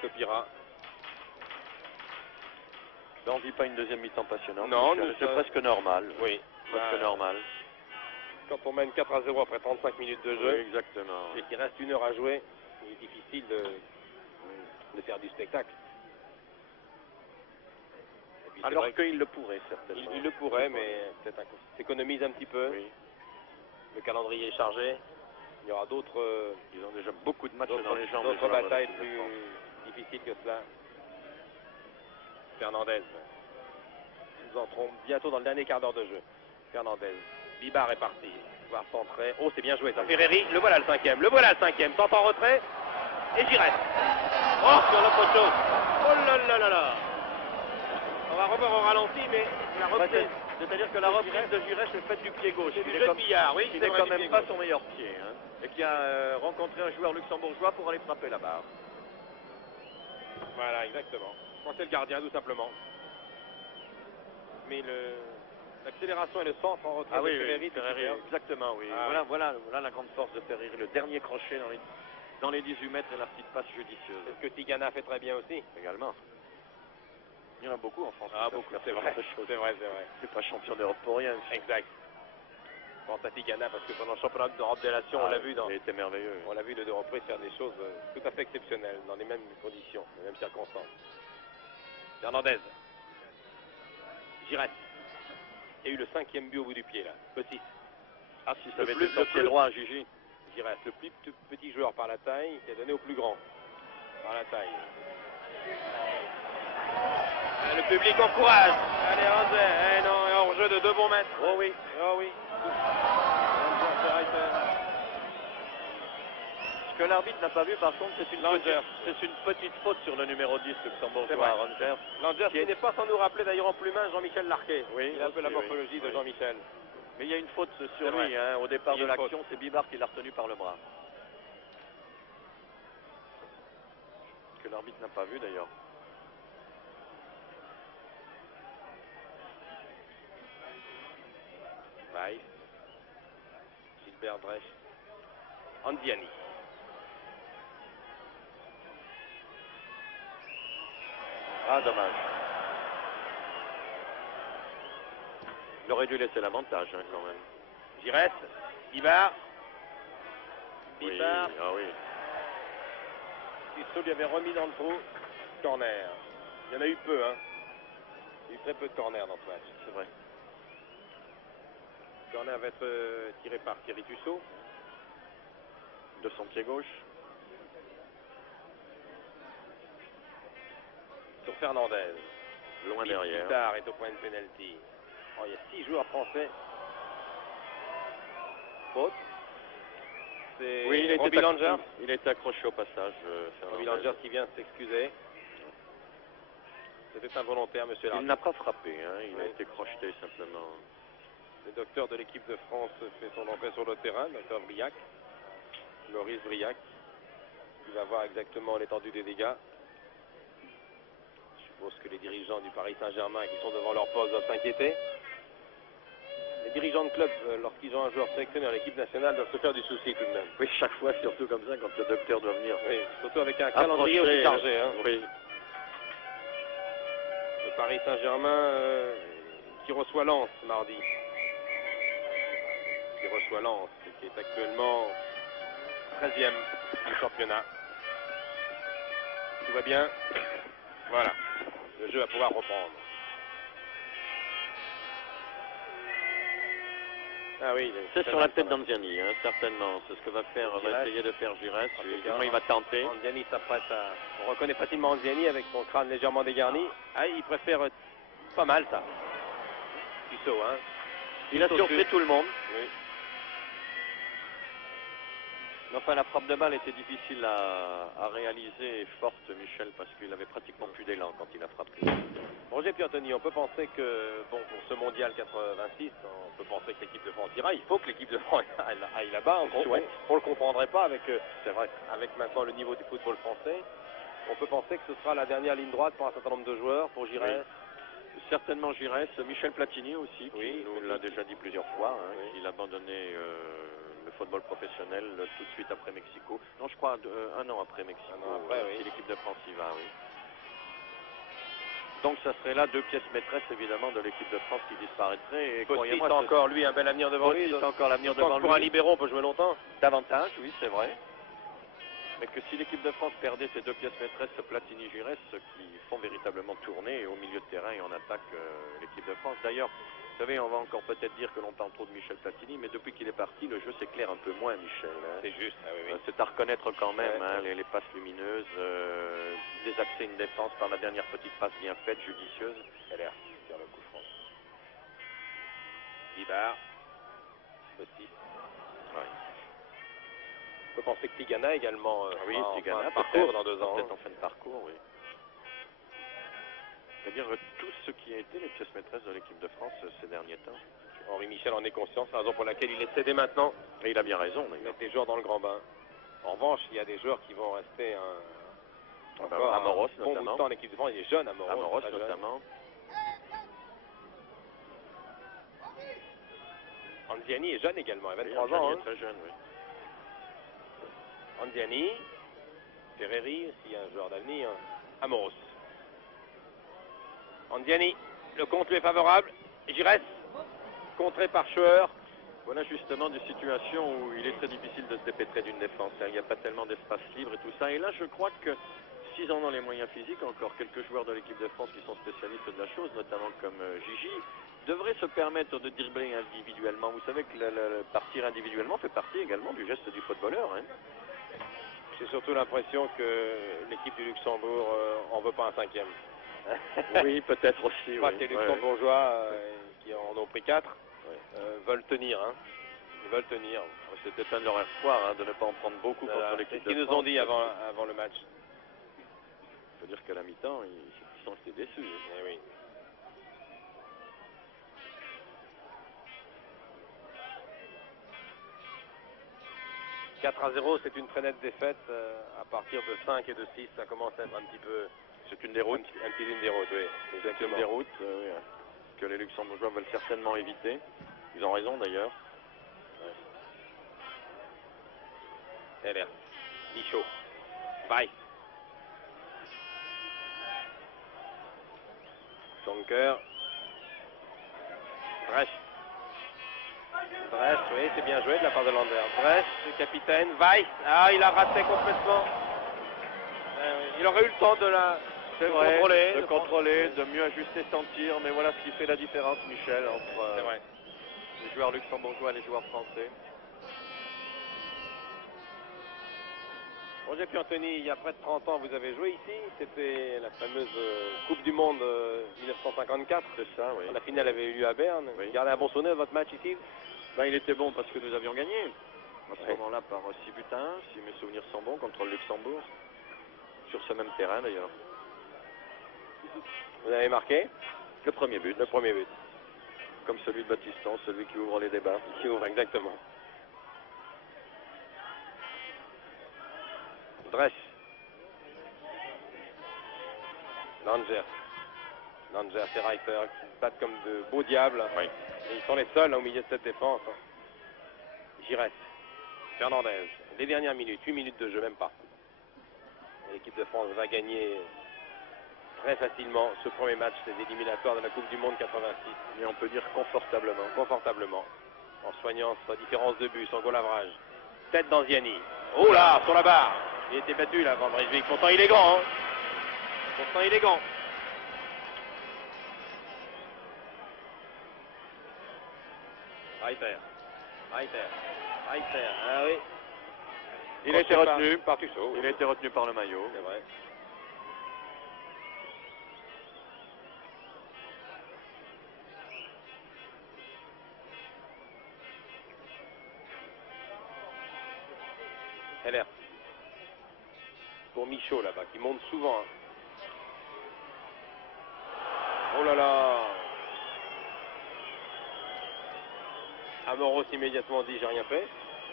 Topira. Ben, on ne vit pas une deuxième mi-temps passionnante. Non, Michel, nous c'est sommes- presque normal. Oui. Presque Bah, normal. Quand on mène 4-0 après 35 minutes de Oui, jeu exactement. et qu'il reste 1 heure à jouer, il est difficile de faire du spectacle. Et puis, c'est Alors vrai qu'il le pourrait, certainement. il le pourrait, mais peut-être s'économise un petit peu. Oui. Le calendrier est chargé. Il y aura d'autres Ils ont déjà beaucoup de matchs dans les jambes. les d'autres joueurs de batailles l'équipe de plus France. difficiles que cela. Fernandez. Nous entrons bientôt dans le dernier quart d'heure de jeu. Fernandez. Bibard est parti. Voir centrer. Oh, c'est bien joué ça. Ferreri, le voilà le cinquième. Le voilà le cinquième. Tente en retrait. Et Giresse. Oh, sur le poteau. Oh là là là là. On va revoir au ralenti, mais la Bah, reprise. C'est-à-dire que la reprise de Giresse est faite du pied gauche. C'est Il du est jeu de comme- billard, oui. Il c'est n'est vrai, quand du même pied pas gauche. son meilleur pied. Hein, et qui a rencontré un joueur luxembourgeois pour aller frapper la barre. Voilà, exactement. Je pense que c'est le gardien, tout simplement. Mais l'accélération et le centre en retrait Ah oui, de Ferreri, oui, c'est Ferreri, superbe. exactement, oui. Ah Voilà la grande force de Ferreri. Le dernier crochet dans les 18 mètres et la petite passe judicieuse. C'est ce que Tigana fait très bien aussi. Également. Il y en a beaucoup en France. Ah, qui savent beaucoup, faire c'est ce vrai. genre de choses. C'est vrai, c'est vrai. C'est pas champion d'Europe pour rien. Exact. Je pense à Tigana parce que pendant le championnat d'Europe des Nations, on l'a vu Il était merveilleux. on l'a vu de deux reprises faire des choses tout à fait exceptionnelles dans les mêmes conditions, les mêmes circonstances. Fernandez. Giresse. Il y a eu le 5e but au bout du pied là. Le 6. Ah, si ça Le avait plus- été son le pied plus- droit à Gigi. Giresse, le plus petit joueur par la taille qui a donné au plus grand. Par la taille. Le public encourage. Allez, André. Eh non, et hors jeu de 2 bons mètres. Oh oui. Oh oui. Ce que l'arbitre n'a pas vu, par contre, c'est une, Langer. petite faute sur le numéro 10 C'est luxembourgeois, vrai. Rangers. Langer, Qui est- qui n'est pas sans nous rappeler d'ailleurs en plus main Jean-Michel Larquet. Oui, Il a un peu la aussi, morphologie oui. de Oui. Jean-Michel. Mais il y a une faute C'est sur vrai. lui, hein, au départ Il y de a une l'action. faute. C'est Bibard qui l'a retenu par le bras. Que l'arbitre n'a pas vu d'ailleurs. Weiss. Gilbert Dresch. Andiani. Ah, dommage. Il aurait dû laisser l'avantage, hein, quand même. Giresse. Ibar. Oui, Ibar. ah oui. Tissot lui avait remis dans le trou. Corner. Il y en a eu peu, hein. Il y a eu très peu de corners dans ce match. C'est vrai. Le corner va être tiré par Thierry Tussaud. De son pied gauche. Sur Fernandez. Loin derrière. Guitard est au point de pénalty. Oh, il y a 6 joueurs français. Faute. C'est Oui, Robbie Langer. il était accroché au passage. Robbie Fernandez. Langer qui vient de s'excuser. C'était involontaire, monsieur Il l'arbitre. n'a pas frappé, hein, il a Oui. été crocheté simplement. Le docteur de l'équipe de France fait son entrée sur le terrain, le docteur Briac. Maurice Briac. Il va voir exactement l'étendue des dégâts. Je suppose que les dirigeants du Paris Saint-Germain qui sont devant leur poste doivent s'inquiéter. Les dirigeants de club, lorsqu'ils ont un joueur sélectionné dans l'équipe nationale, doivent se faire du souci tout de même. Oui, chaque fois, surtout comme ça, quand le docteur doit venir. Oui, surtout avec un calendrier aussi approcher, chargé. Hein. Oui. Le Paris Saint-Germain qui reçoit Lens mardi. Qui reçoit Lens, qui est actuellement 13e du championnat. Tout va bien. Voilà. Le jeu va pouvoir reprendre. Ah oui, C'est sur la tête d'Anziani, hein, certainement. C'est ce que va Giresse. essayer de faire Giresse. En Lui, tout cas, il va tenter. Anziani s'apprête à... On reconnaît facilement Anziani avec son crâne légèrement dégarni. Ah, il préfère pas mal ça. Tissot, hein. Il a Tissot surpris dessus. tout le monde. Oui. Enfin, la frappe de balle était difficile à réaliser et forte, Michel, parce qu'il avait pratiquement plus d'élan quand il a frappé. Roger Piantoni, on peut penser que, bon, pour ce mondial 86, on peut penser que l'équipe de France ira. Il faut que l'équipe de France aille là-bas. On le comprendrait pas avec, c'est vrai, avec maintenant le niveau du football français. On peut penser que ce sera la dernière ligne droite pour un certain nombre de joueurs, pour Giresse. Oui. Certainement Giresse, Michel Platini aussi, qui nous l'a déjà dit plusieurs fois, qu'il abandonnait le football professionnel tout de suite après Mexico. Non, je crois un an après Mexico, si l'équipe de France y va, oui. Donc ça serait là deux pièces maîtresses évidemment de l'équipe de France qui disparaîtraient. Et croyez-moi, c'est encore lui un bel avenir devant lui. C'est encore l'avenir devant lui. Pour un libéro, on peut jouer longtemps. Davantage, oui, c'est vrai. Mais que si l'équipe de France perdait ces deux pièces maîtresses, Platini-Giresse, qui font véritablement tourner au milieu de terrain et en attaque l'équipe de France. D'ailleurs, vous savez, on va encore peut-être dire que l'on parle trop de Michel Platini, mais depuis qu'il est parti, le jeu s'éclaire un peu moins, Michel. C'est juste. C'est à reconnaître quand même, les passes lumineuses, désaxer une défense par la dernière petite passe bien faite, judicieuse. Elle est sur le coup franc. Guibard. Aussi. Oui. On peut penser que Tigana également Tigana, parcours dans 2 ans. Peut-être en fin de parcours, oui. C'est-à-dire tout ce qui a été les pièces maîtresses de l'équipe de France ces derniers temps. Henri Michel en est conscient, c'est la raison pour laquelle il est cédé maintenant. Et il a bien raison, d'ailleurs. Mettre des joueurs dans le grand bain. En revanche, il y a des joueurs qui vont rester Amoros, un bon bout de temps en équipe de France. Il est jeune, Amoros notamment. Anziani est jeune également, il a 23 ans. Il est très jeune, oui. Anziani, Ferreri, aussi un joueur d'avenir. Amoros. Anziani, le compte lui est favorable. Giresse, contré par Scheuer. Voilà justement des situations où il est très difficile de se dépêtrer d'une défense. Il n'y a pas tellement d'espace libre et tout ça. Et là, je crois que s'ils en ont les moyens physiques, encore quelques joueurs de l'équipe de France qui sont spécialistes de la chose, notamment comme Gigi, devraient se permettre de dribbler individuellement. Vous savez que le partir individuellement fait partie également du geste du footballeur. J'ai surtout l'impression que l'équipe du Luxembourg en veut pas un 5e. Oui, peut-être aussi. Je crois que les Luxembourgeois, qui en ont pris 4, veulent tenir. Ils veulent tenir. C'est peut-être un de leur espoir de ne pas en prendre beaucoup contre l'équipe de France. C'est ce qu'ils nous ont dit avant le match. Il faut dire qu'à la mi-temps, ils sont restés déçus. Eh oui. « 4-0, c'est une très nette défaite. À partir de 5 et de 6, ça commence à être un petit peu... C'est une déroute. Un petit une déroute, oui. C'est une déroute que les Luxembourgeois veulent certainement éviter. Ils ont raison d'ailleurs. Heller. Michaud. Weiss. Jonker. Dresch. Dresch, oui, c'est bien joué de la part de Lander. Dresch, le capitaine. Weiss. Ah, il a raté complètement. Il aurait eu le temps de contrôler, de mieux ajuster son tir, mais voilà ce qui fait la différence, Michel, entre les joueurs luxembourgeois et les joueurs français. Roger Piantoni, il y a près de 30 ans, vous avez joué ici. C'était la fameuse Coupe du Monde 1954. C'est ça, oui. La finale avait eu lieu à Berne. Oui. Vous gardez un bon souvenir de votre match ici? Il était bon parce que nous avions gagné. À ce moment-là, par 6 buts à 1, si mes souvenirs sont bons, contre le Luxembourg. Sur ce même terrain, d'ailleurs. Vous avez marqué? Le premier but. Le premier but. Comme celui de Battiston, celui qui ouvre les débats. Qui ouvre, exactement. Dresch. Langer et Reiter qui se battent comme de beaux diables. Oui. Et ils sont les seuls au milieu de cette défense. Giresse. Fernandez. Les dernières minutes, 8 minutes de jeu, même pas. L'équipe de France va gagner très facilement ce premier match des éliminatoires de la Coupe du Monde 86. Et on peut dire confortablement. Confortablement. En soignant sa différence de but, son goal average. Tête d'Anziani. Oh là, sur la barre. Il était battu là, Van Rijswijk. Pourtant il est grand. Pourtant il est grand. Reiter. Ah oui. Il a été retenu par Tussaud. Il a été retenu par le maillot. C'est vrai. Heller. Pour Michaud là-bas, qui monte souvent. Hein. Oh là là. Amoros immédiatement dit j'ai rien fait.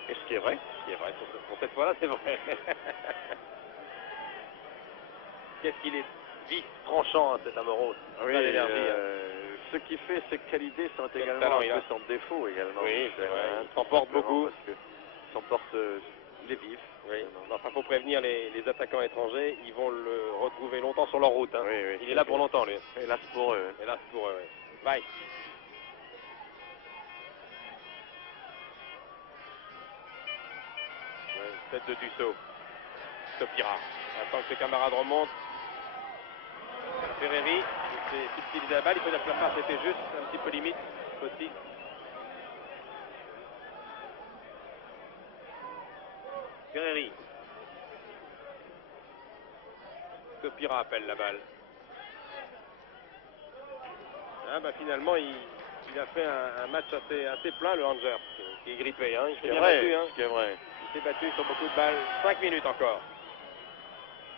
Et ce qui est vrai. Ce qui est vrai, pour cette fois-là, c'est vrai. Qu'est-ce qu'il est vif, tranchant, hein, cet Amoros. Oui, Pas d'énergie. ce qui fait ses qualités sont Quel également talent un il a. peu son défaut également. Oui, c'est Michel, vrai. hein, Il s'emporte tout simplement beaucoup. Parce que il s'emporte les vifs. Oui. Enfin, faut prévenir les attaquants étrangers. Ils vont le retrouver longtemps sur leur route. Hein. Oui, oui, Il est là pour longtemps, lui. Hélas pour eux. Hélas pour eux, oui. Bye. Ouais, tête de Dussault. Topira. Attends que ses camarades remontent. Ferreri, il s'est subtilisé la balle. Il faut dire que la passe était juste, un petit peu limite aussi. Ferreri. Topira appelle la balle. Ah bah finalement il a fait un match assez plein, le Ranger, qui est grippé. Hein. Il s'est bien battu. Hein. Ce qui est vrai. Il s'est battu sur beaucoup de balles. 5 minutes encore.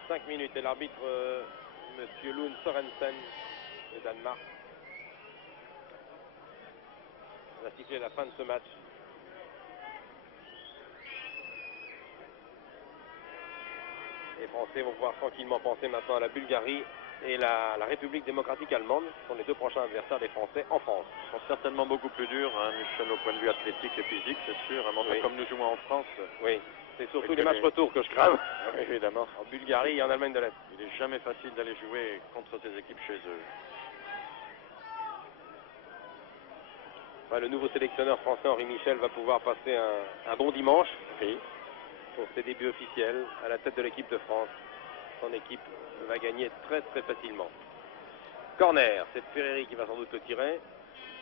5 minutes. Et l'arbitre, Monsieur Lund Sorensen, de Danemark, va siffler la fin de ce match. Les Français vont pouvoir tranquillement penser maintenant à la Bulgarie et la République démocratique allemande, qui sont les deux prochains adversaires des Français en France. Ils sont certainement beaucoup plus durs, hein, Michel, au point de vue athlétique et physique, c'est sûr. Un Oui. comme nous jouons en France. Oui, c'est surtout Et les que matchs retour que je crains. Oui, évidemment. En Bulgarie et en Allemagne de l'Est. Il n'est jamais facile d'aller jouer contre ces équipes chez eux. Enfin, le nouveau sélectionneur français Henri Michel va pouvoir passer un bon dimanche pour ses débuts officiels à la tête de l'équipe de France. Son équipe va gagner très facilement. Corner, c'est Ferreri qui va sans doute le tirer.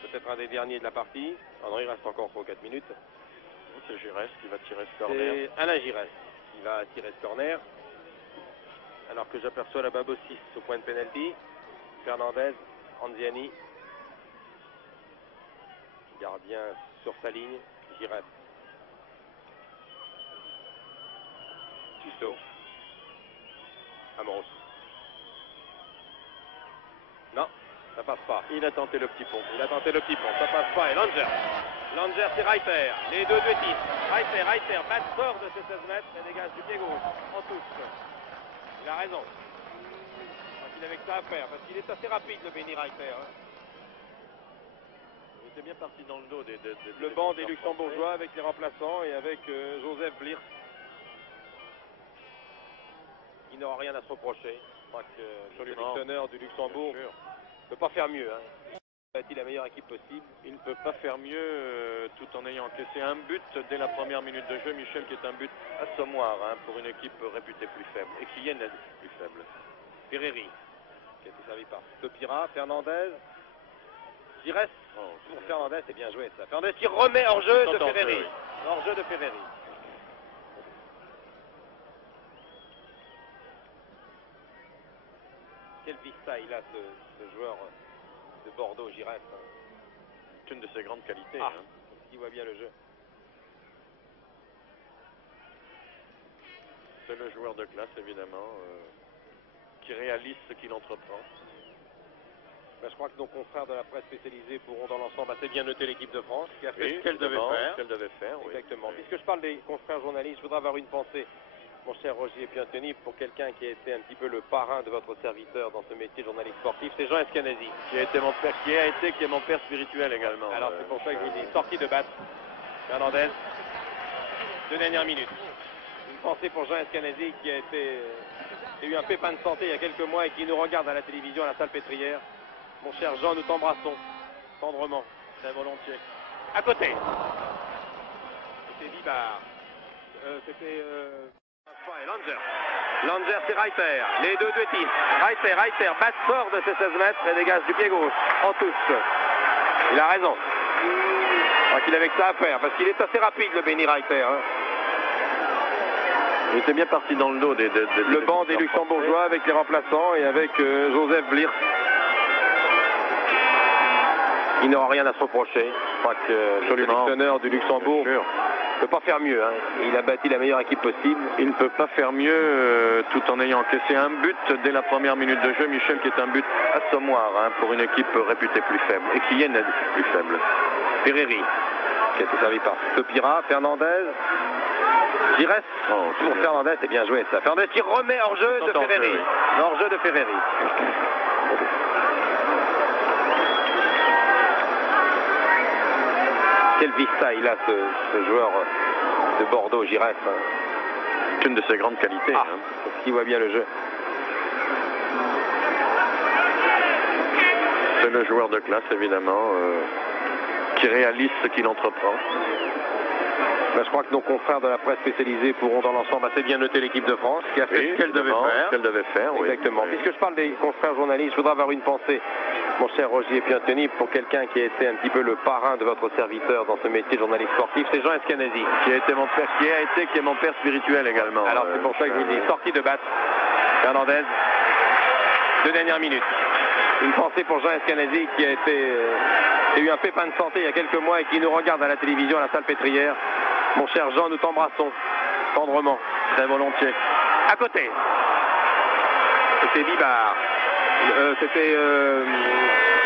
Peut-être un des derniers de la partie. Ah non, il reste encore 3 ou 4 minutes. C'est Giresse qui va tirer ce corner. C'est Alain Giresse qui va tirer ce corner. Alors que j'aperçois la Babo 6 au point de pénalty. Fernandez, Anziani. Gardien sur sa ligne. Giresse. Dussault. Amoros. Non, ça passe pas. Il a tenté le petit pont. Il a tenté le petit pont, ça passe pas. Et Langer. Langer, c'est Reiter. Les deux duettistes. Reiter, passe fort de ses 16 mètres et dégage du pied gauche. En touche. Il a raison. Il avait que ça à faire, parce qu'il est assez rapide, le Benny Reiter. Hein. Il était bien parti dans le dos Le banc des Luxembourgeois avec les remplaçants et avec Joseph Blirs. Il n'aura rien à se reprocher. Je crois que le sélectionneur du Luxembourg ne peut pas faire mieux. Hein. A-t-il la meilleure équipe possible? Il ne peut pas faire mieux tout en ayant encaissé un but dès la première minute de jeu, Michel, qui est un but assommoir hein, pour une équipe réputée plus faible et qui est plus faible. Ferreri, qui a été servi par Topira, Fernandez, Giresse. Pour Fernandez, c'est bien joué ça. Fernandez qui remet hors jeu de Ferreri. Oui. Hors jeu de Ferreri. Quelle vista il a ce joueur de Bordeaux, Giresse. C'est une de ses grandes qualités. Ah, hein. il voit bien le jeu. C'est le joueur de classe, évidemment, qui réalise ce qu'il entreprend. Ben, je crois que nos confrères de la presse spécialisée pourront dans l'ensemble assez bien noter l'équipe de France, qui a fait Oui, ce qu'elle devait faire. Ce qu'elle devait faire, oui. Exactement. Oui. Puisque je parle des confrères journalistes, je voudrais avoir une pensée, mon cher Roger Piantoni, pour quelqu'un qui a été un petit peu le parrain de votre serviteur dans ce métier de journaliste sportif, c'est Jean Escanesi. Qui est mon père spirituel également. Alors c'est pour ça que je vous dis, sorti de battre Fernandez, 2 dernières minutes. Une pensée pour Jean Escanesi qui a eu un pépin de santé il y a quelques mois et qui nous regarde à la télévision à la salle pétrière. Mon cher Jean, nous t'embrassons tendrement. Très volontiers. À côté. C'était Vibard. C'était Langer. Langer, c'est Reiter. Les deux duettistes. Reiter, passe fort de ses 16 mètres et dégage du pied gauche. En touche. Il a raison. Je crois qu'il avait que ça à faire parce qu'il est assez rapide, le Benny Reiter. Hein. Il était bien parti dans le dos le banc des Luxembourgeois avec les remplaçants et avec Joseph Blirs. Il n'aura rien à se reprocher. Je crois que le sélectionneur du Luxembourg ne peut pas faire mieux. Hein. Il a bâti la meilleure équipe possible. Il ne peut pas faire mieux tout en ayant encaissé un but dès la première minute de jeu, Michel, qui est un but assommoir pour une équipe réputée plus faible et qui est plus faible. Ferreri, qui a été servi par Stopira, Fernandez, Giresse pour Fernandez, c'est bien joué ça. Fernandez qui remet hors jeu de Ferreri. Hors jeu de Ferreri. Quelle vista il a ce joueur de Bordeaux, Giresse. C'est une de ses grandes qualités. Ah, parce qu'il voit bien le jeu. C'est le joueur de classe, évidemment, qui réalise ce qu'il entreprend. Ben, je crois que nos confrères de la presse spécialisée pourront dans l'ensemble assez bien noter l'équipe de France qui a fait ce qu'elle devait faire. Ce qu'elle devait faire, oui. Exactement. Oui. Puisque je parle des confrères journalistes, je voudrais avoir une pensée, mon cher Roger Piantoni, pour quelqu'un qui a été un petit peu le parrain de votre serviteur dans ce métier de journaliste sportif, c'est Jean Escanasi. Qui est mon père spirituel également. Alors c'est pour ça que je vous le dis, sorti de battre Fernandez, 2 dernières minutes. Une pensée pour Jean Escanasi qui a eu un pépin de santé il y a quelques mois et qui nous regarde à la télévision à la salle pétrière. Mon cher Jean, nous t'embrassons tendrement, très volontiers. À côté, c'était Bibard. C'était,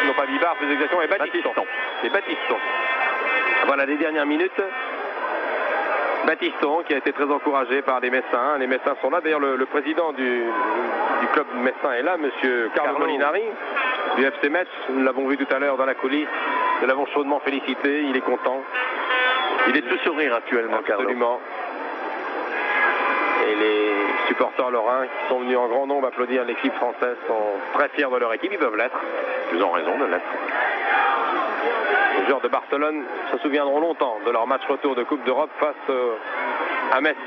non pas Bibard, plus exactement, mais Baptiston. C'est Baptiston. Voilà les dernières minutes. Baptiston qui a été très encouragé par les Messins. Les Messins sont là. D'ailleurs, le président du club Messin est là, monsieur Carlo Molinari, du FC Metz. Nous l'avons vu tout à l'heure dans la coulisse. Nous l'avons chaudement félicité. Il est content. Il est tout sourire actuellement, absolument. Et les supporters lorrains qui sont venus en grand nombre applaudir l'équipe française sont très fiers de leur équipe. Ils peuvent l'être. Ils ont raison de l'être. Les joueurs de Barcelone se souviendront longtemps de leur match retour de Coupe d'Europe face à Metz.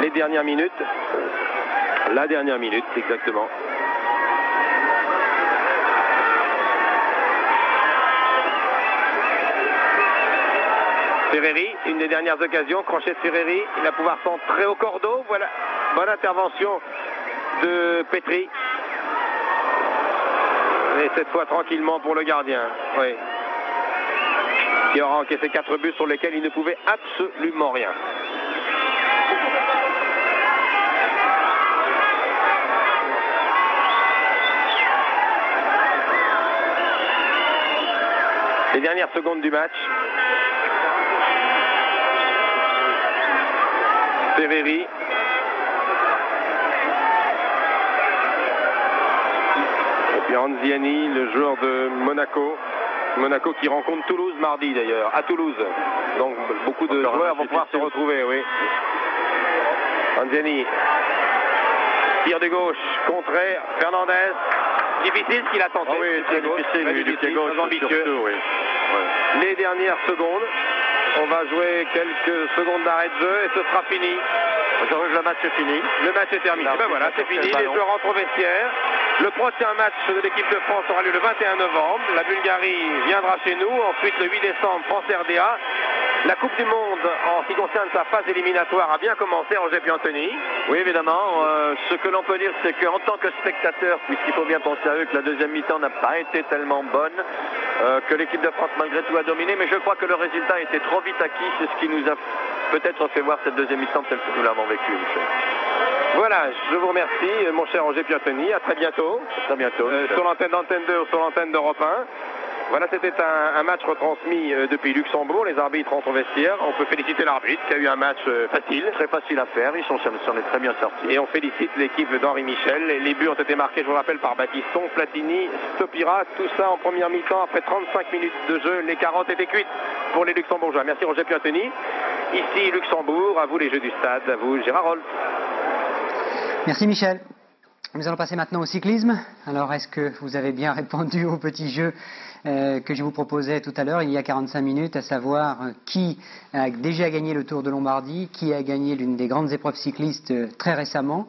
Les dernières minutes. La dernière minute, exactement. Ferreri, une des dernières occasions, crochet de Ferreri, il va pouvoir centrer au cordeau, voilà, bonne intervention de Petri. Et cette fois tranquillement pour le gardien, oui. Qui aura encaissé 4 buts sur lesquels il ne pouvait absolument rien. Les dernières secondes du match. Ferreri. Et puis Anziani, le joueur de Monaco. Monaco qui rencontre Toulouse mardi d'ailleurs, à Toulouse. Donc beaucoup de joueurs vont pouvoir se retrouver, oui. Anziani. Tir de gauche, contré, Fernandez. Difficile ce qu'il a tenté. Oh oui, très difficile, du pied gauche, ambitieux. Surtout, oui. Ouais. Les dernières secondes. On va jouer quelques secondes d'arrêt de jeu et ce sera fini. Le match est fini. Le match est terminé. Ben voilà, c'est fini. Les joueurs rentrent au vestiaire. Le prochain match de l'équipe de France aura lieu le 21 novembre. La Bulgarie viendra chez nous. Ensuite, le 8 décembre, France-RDA. La Coupe du Monde, en ce qui concerne sa phase éliminatoire, a bien commencé, Roger Piantoni. Oui, évidemment. Ce que l'on peut dire, c'est qu'en tant que spectateur, puisqu'il faut bien penser à eux que la deuxième mi-temps n'a pas été tellement bonne, que l'équipe de France, malgré tout, a dominé, mais je crois que le résultat était trop vite acquis. C'est ce qui nous a peut-être fait voir cette deuxième mi-temps telle que nous l'avons vécue, Michel. Voilà, je vous remercie, mon cher Roger Piantoni. À très bientôt. À très bientôt. Sur l'antenne d'Antenne 2 ou sur l'antenne d'Europe 1. Voilà, c'était un match retransmis depuis Luxembourg. Les arbitres rentrent au vestiaire. On peut féliciter l'arbitre qui a eu un match facile. Très facile à faire. Ils s'en est très bien sortis. Et on félicite l'équipe d'Henri Michel. Les buts ont été marqués, je vous rappelle, par Baptiston, Platini, Stopira. Tout ça en première mi-temps. Après 35 minutes de jeu, les carottes étaient cuites pour les Luxembourgeois. Merci Roger Piantoni. Ici Luxembourg. À vous les Jeux du Stade. À vous Gérard Rolf. Merci Michel. Nous allons passer maintenant au cyclisme. Alors, est-ce que vous avez bien répondu au petit jeu que je vous proposais tout à l'heure, il y a 45 minutes, à savoir qui a déjà gagné le Tour de Lombardie, qui a gagné l'une des grandes épreuves cyclistes très récemment.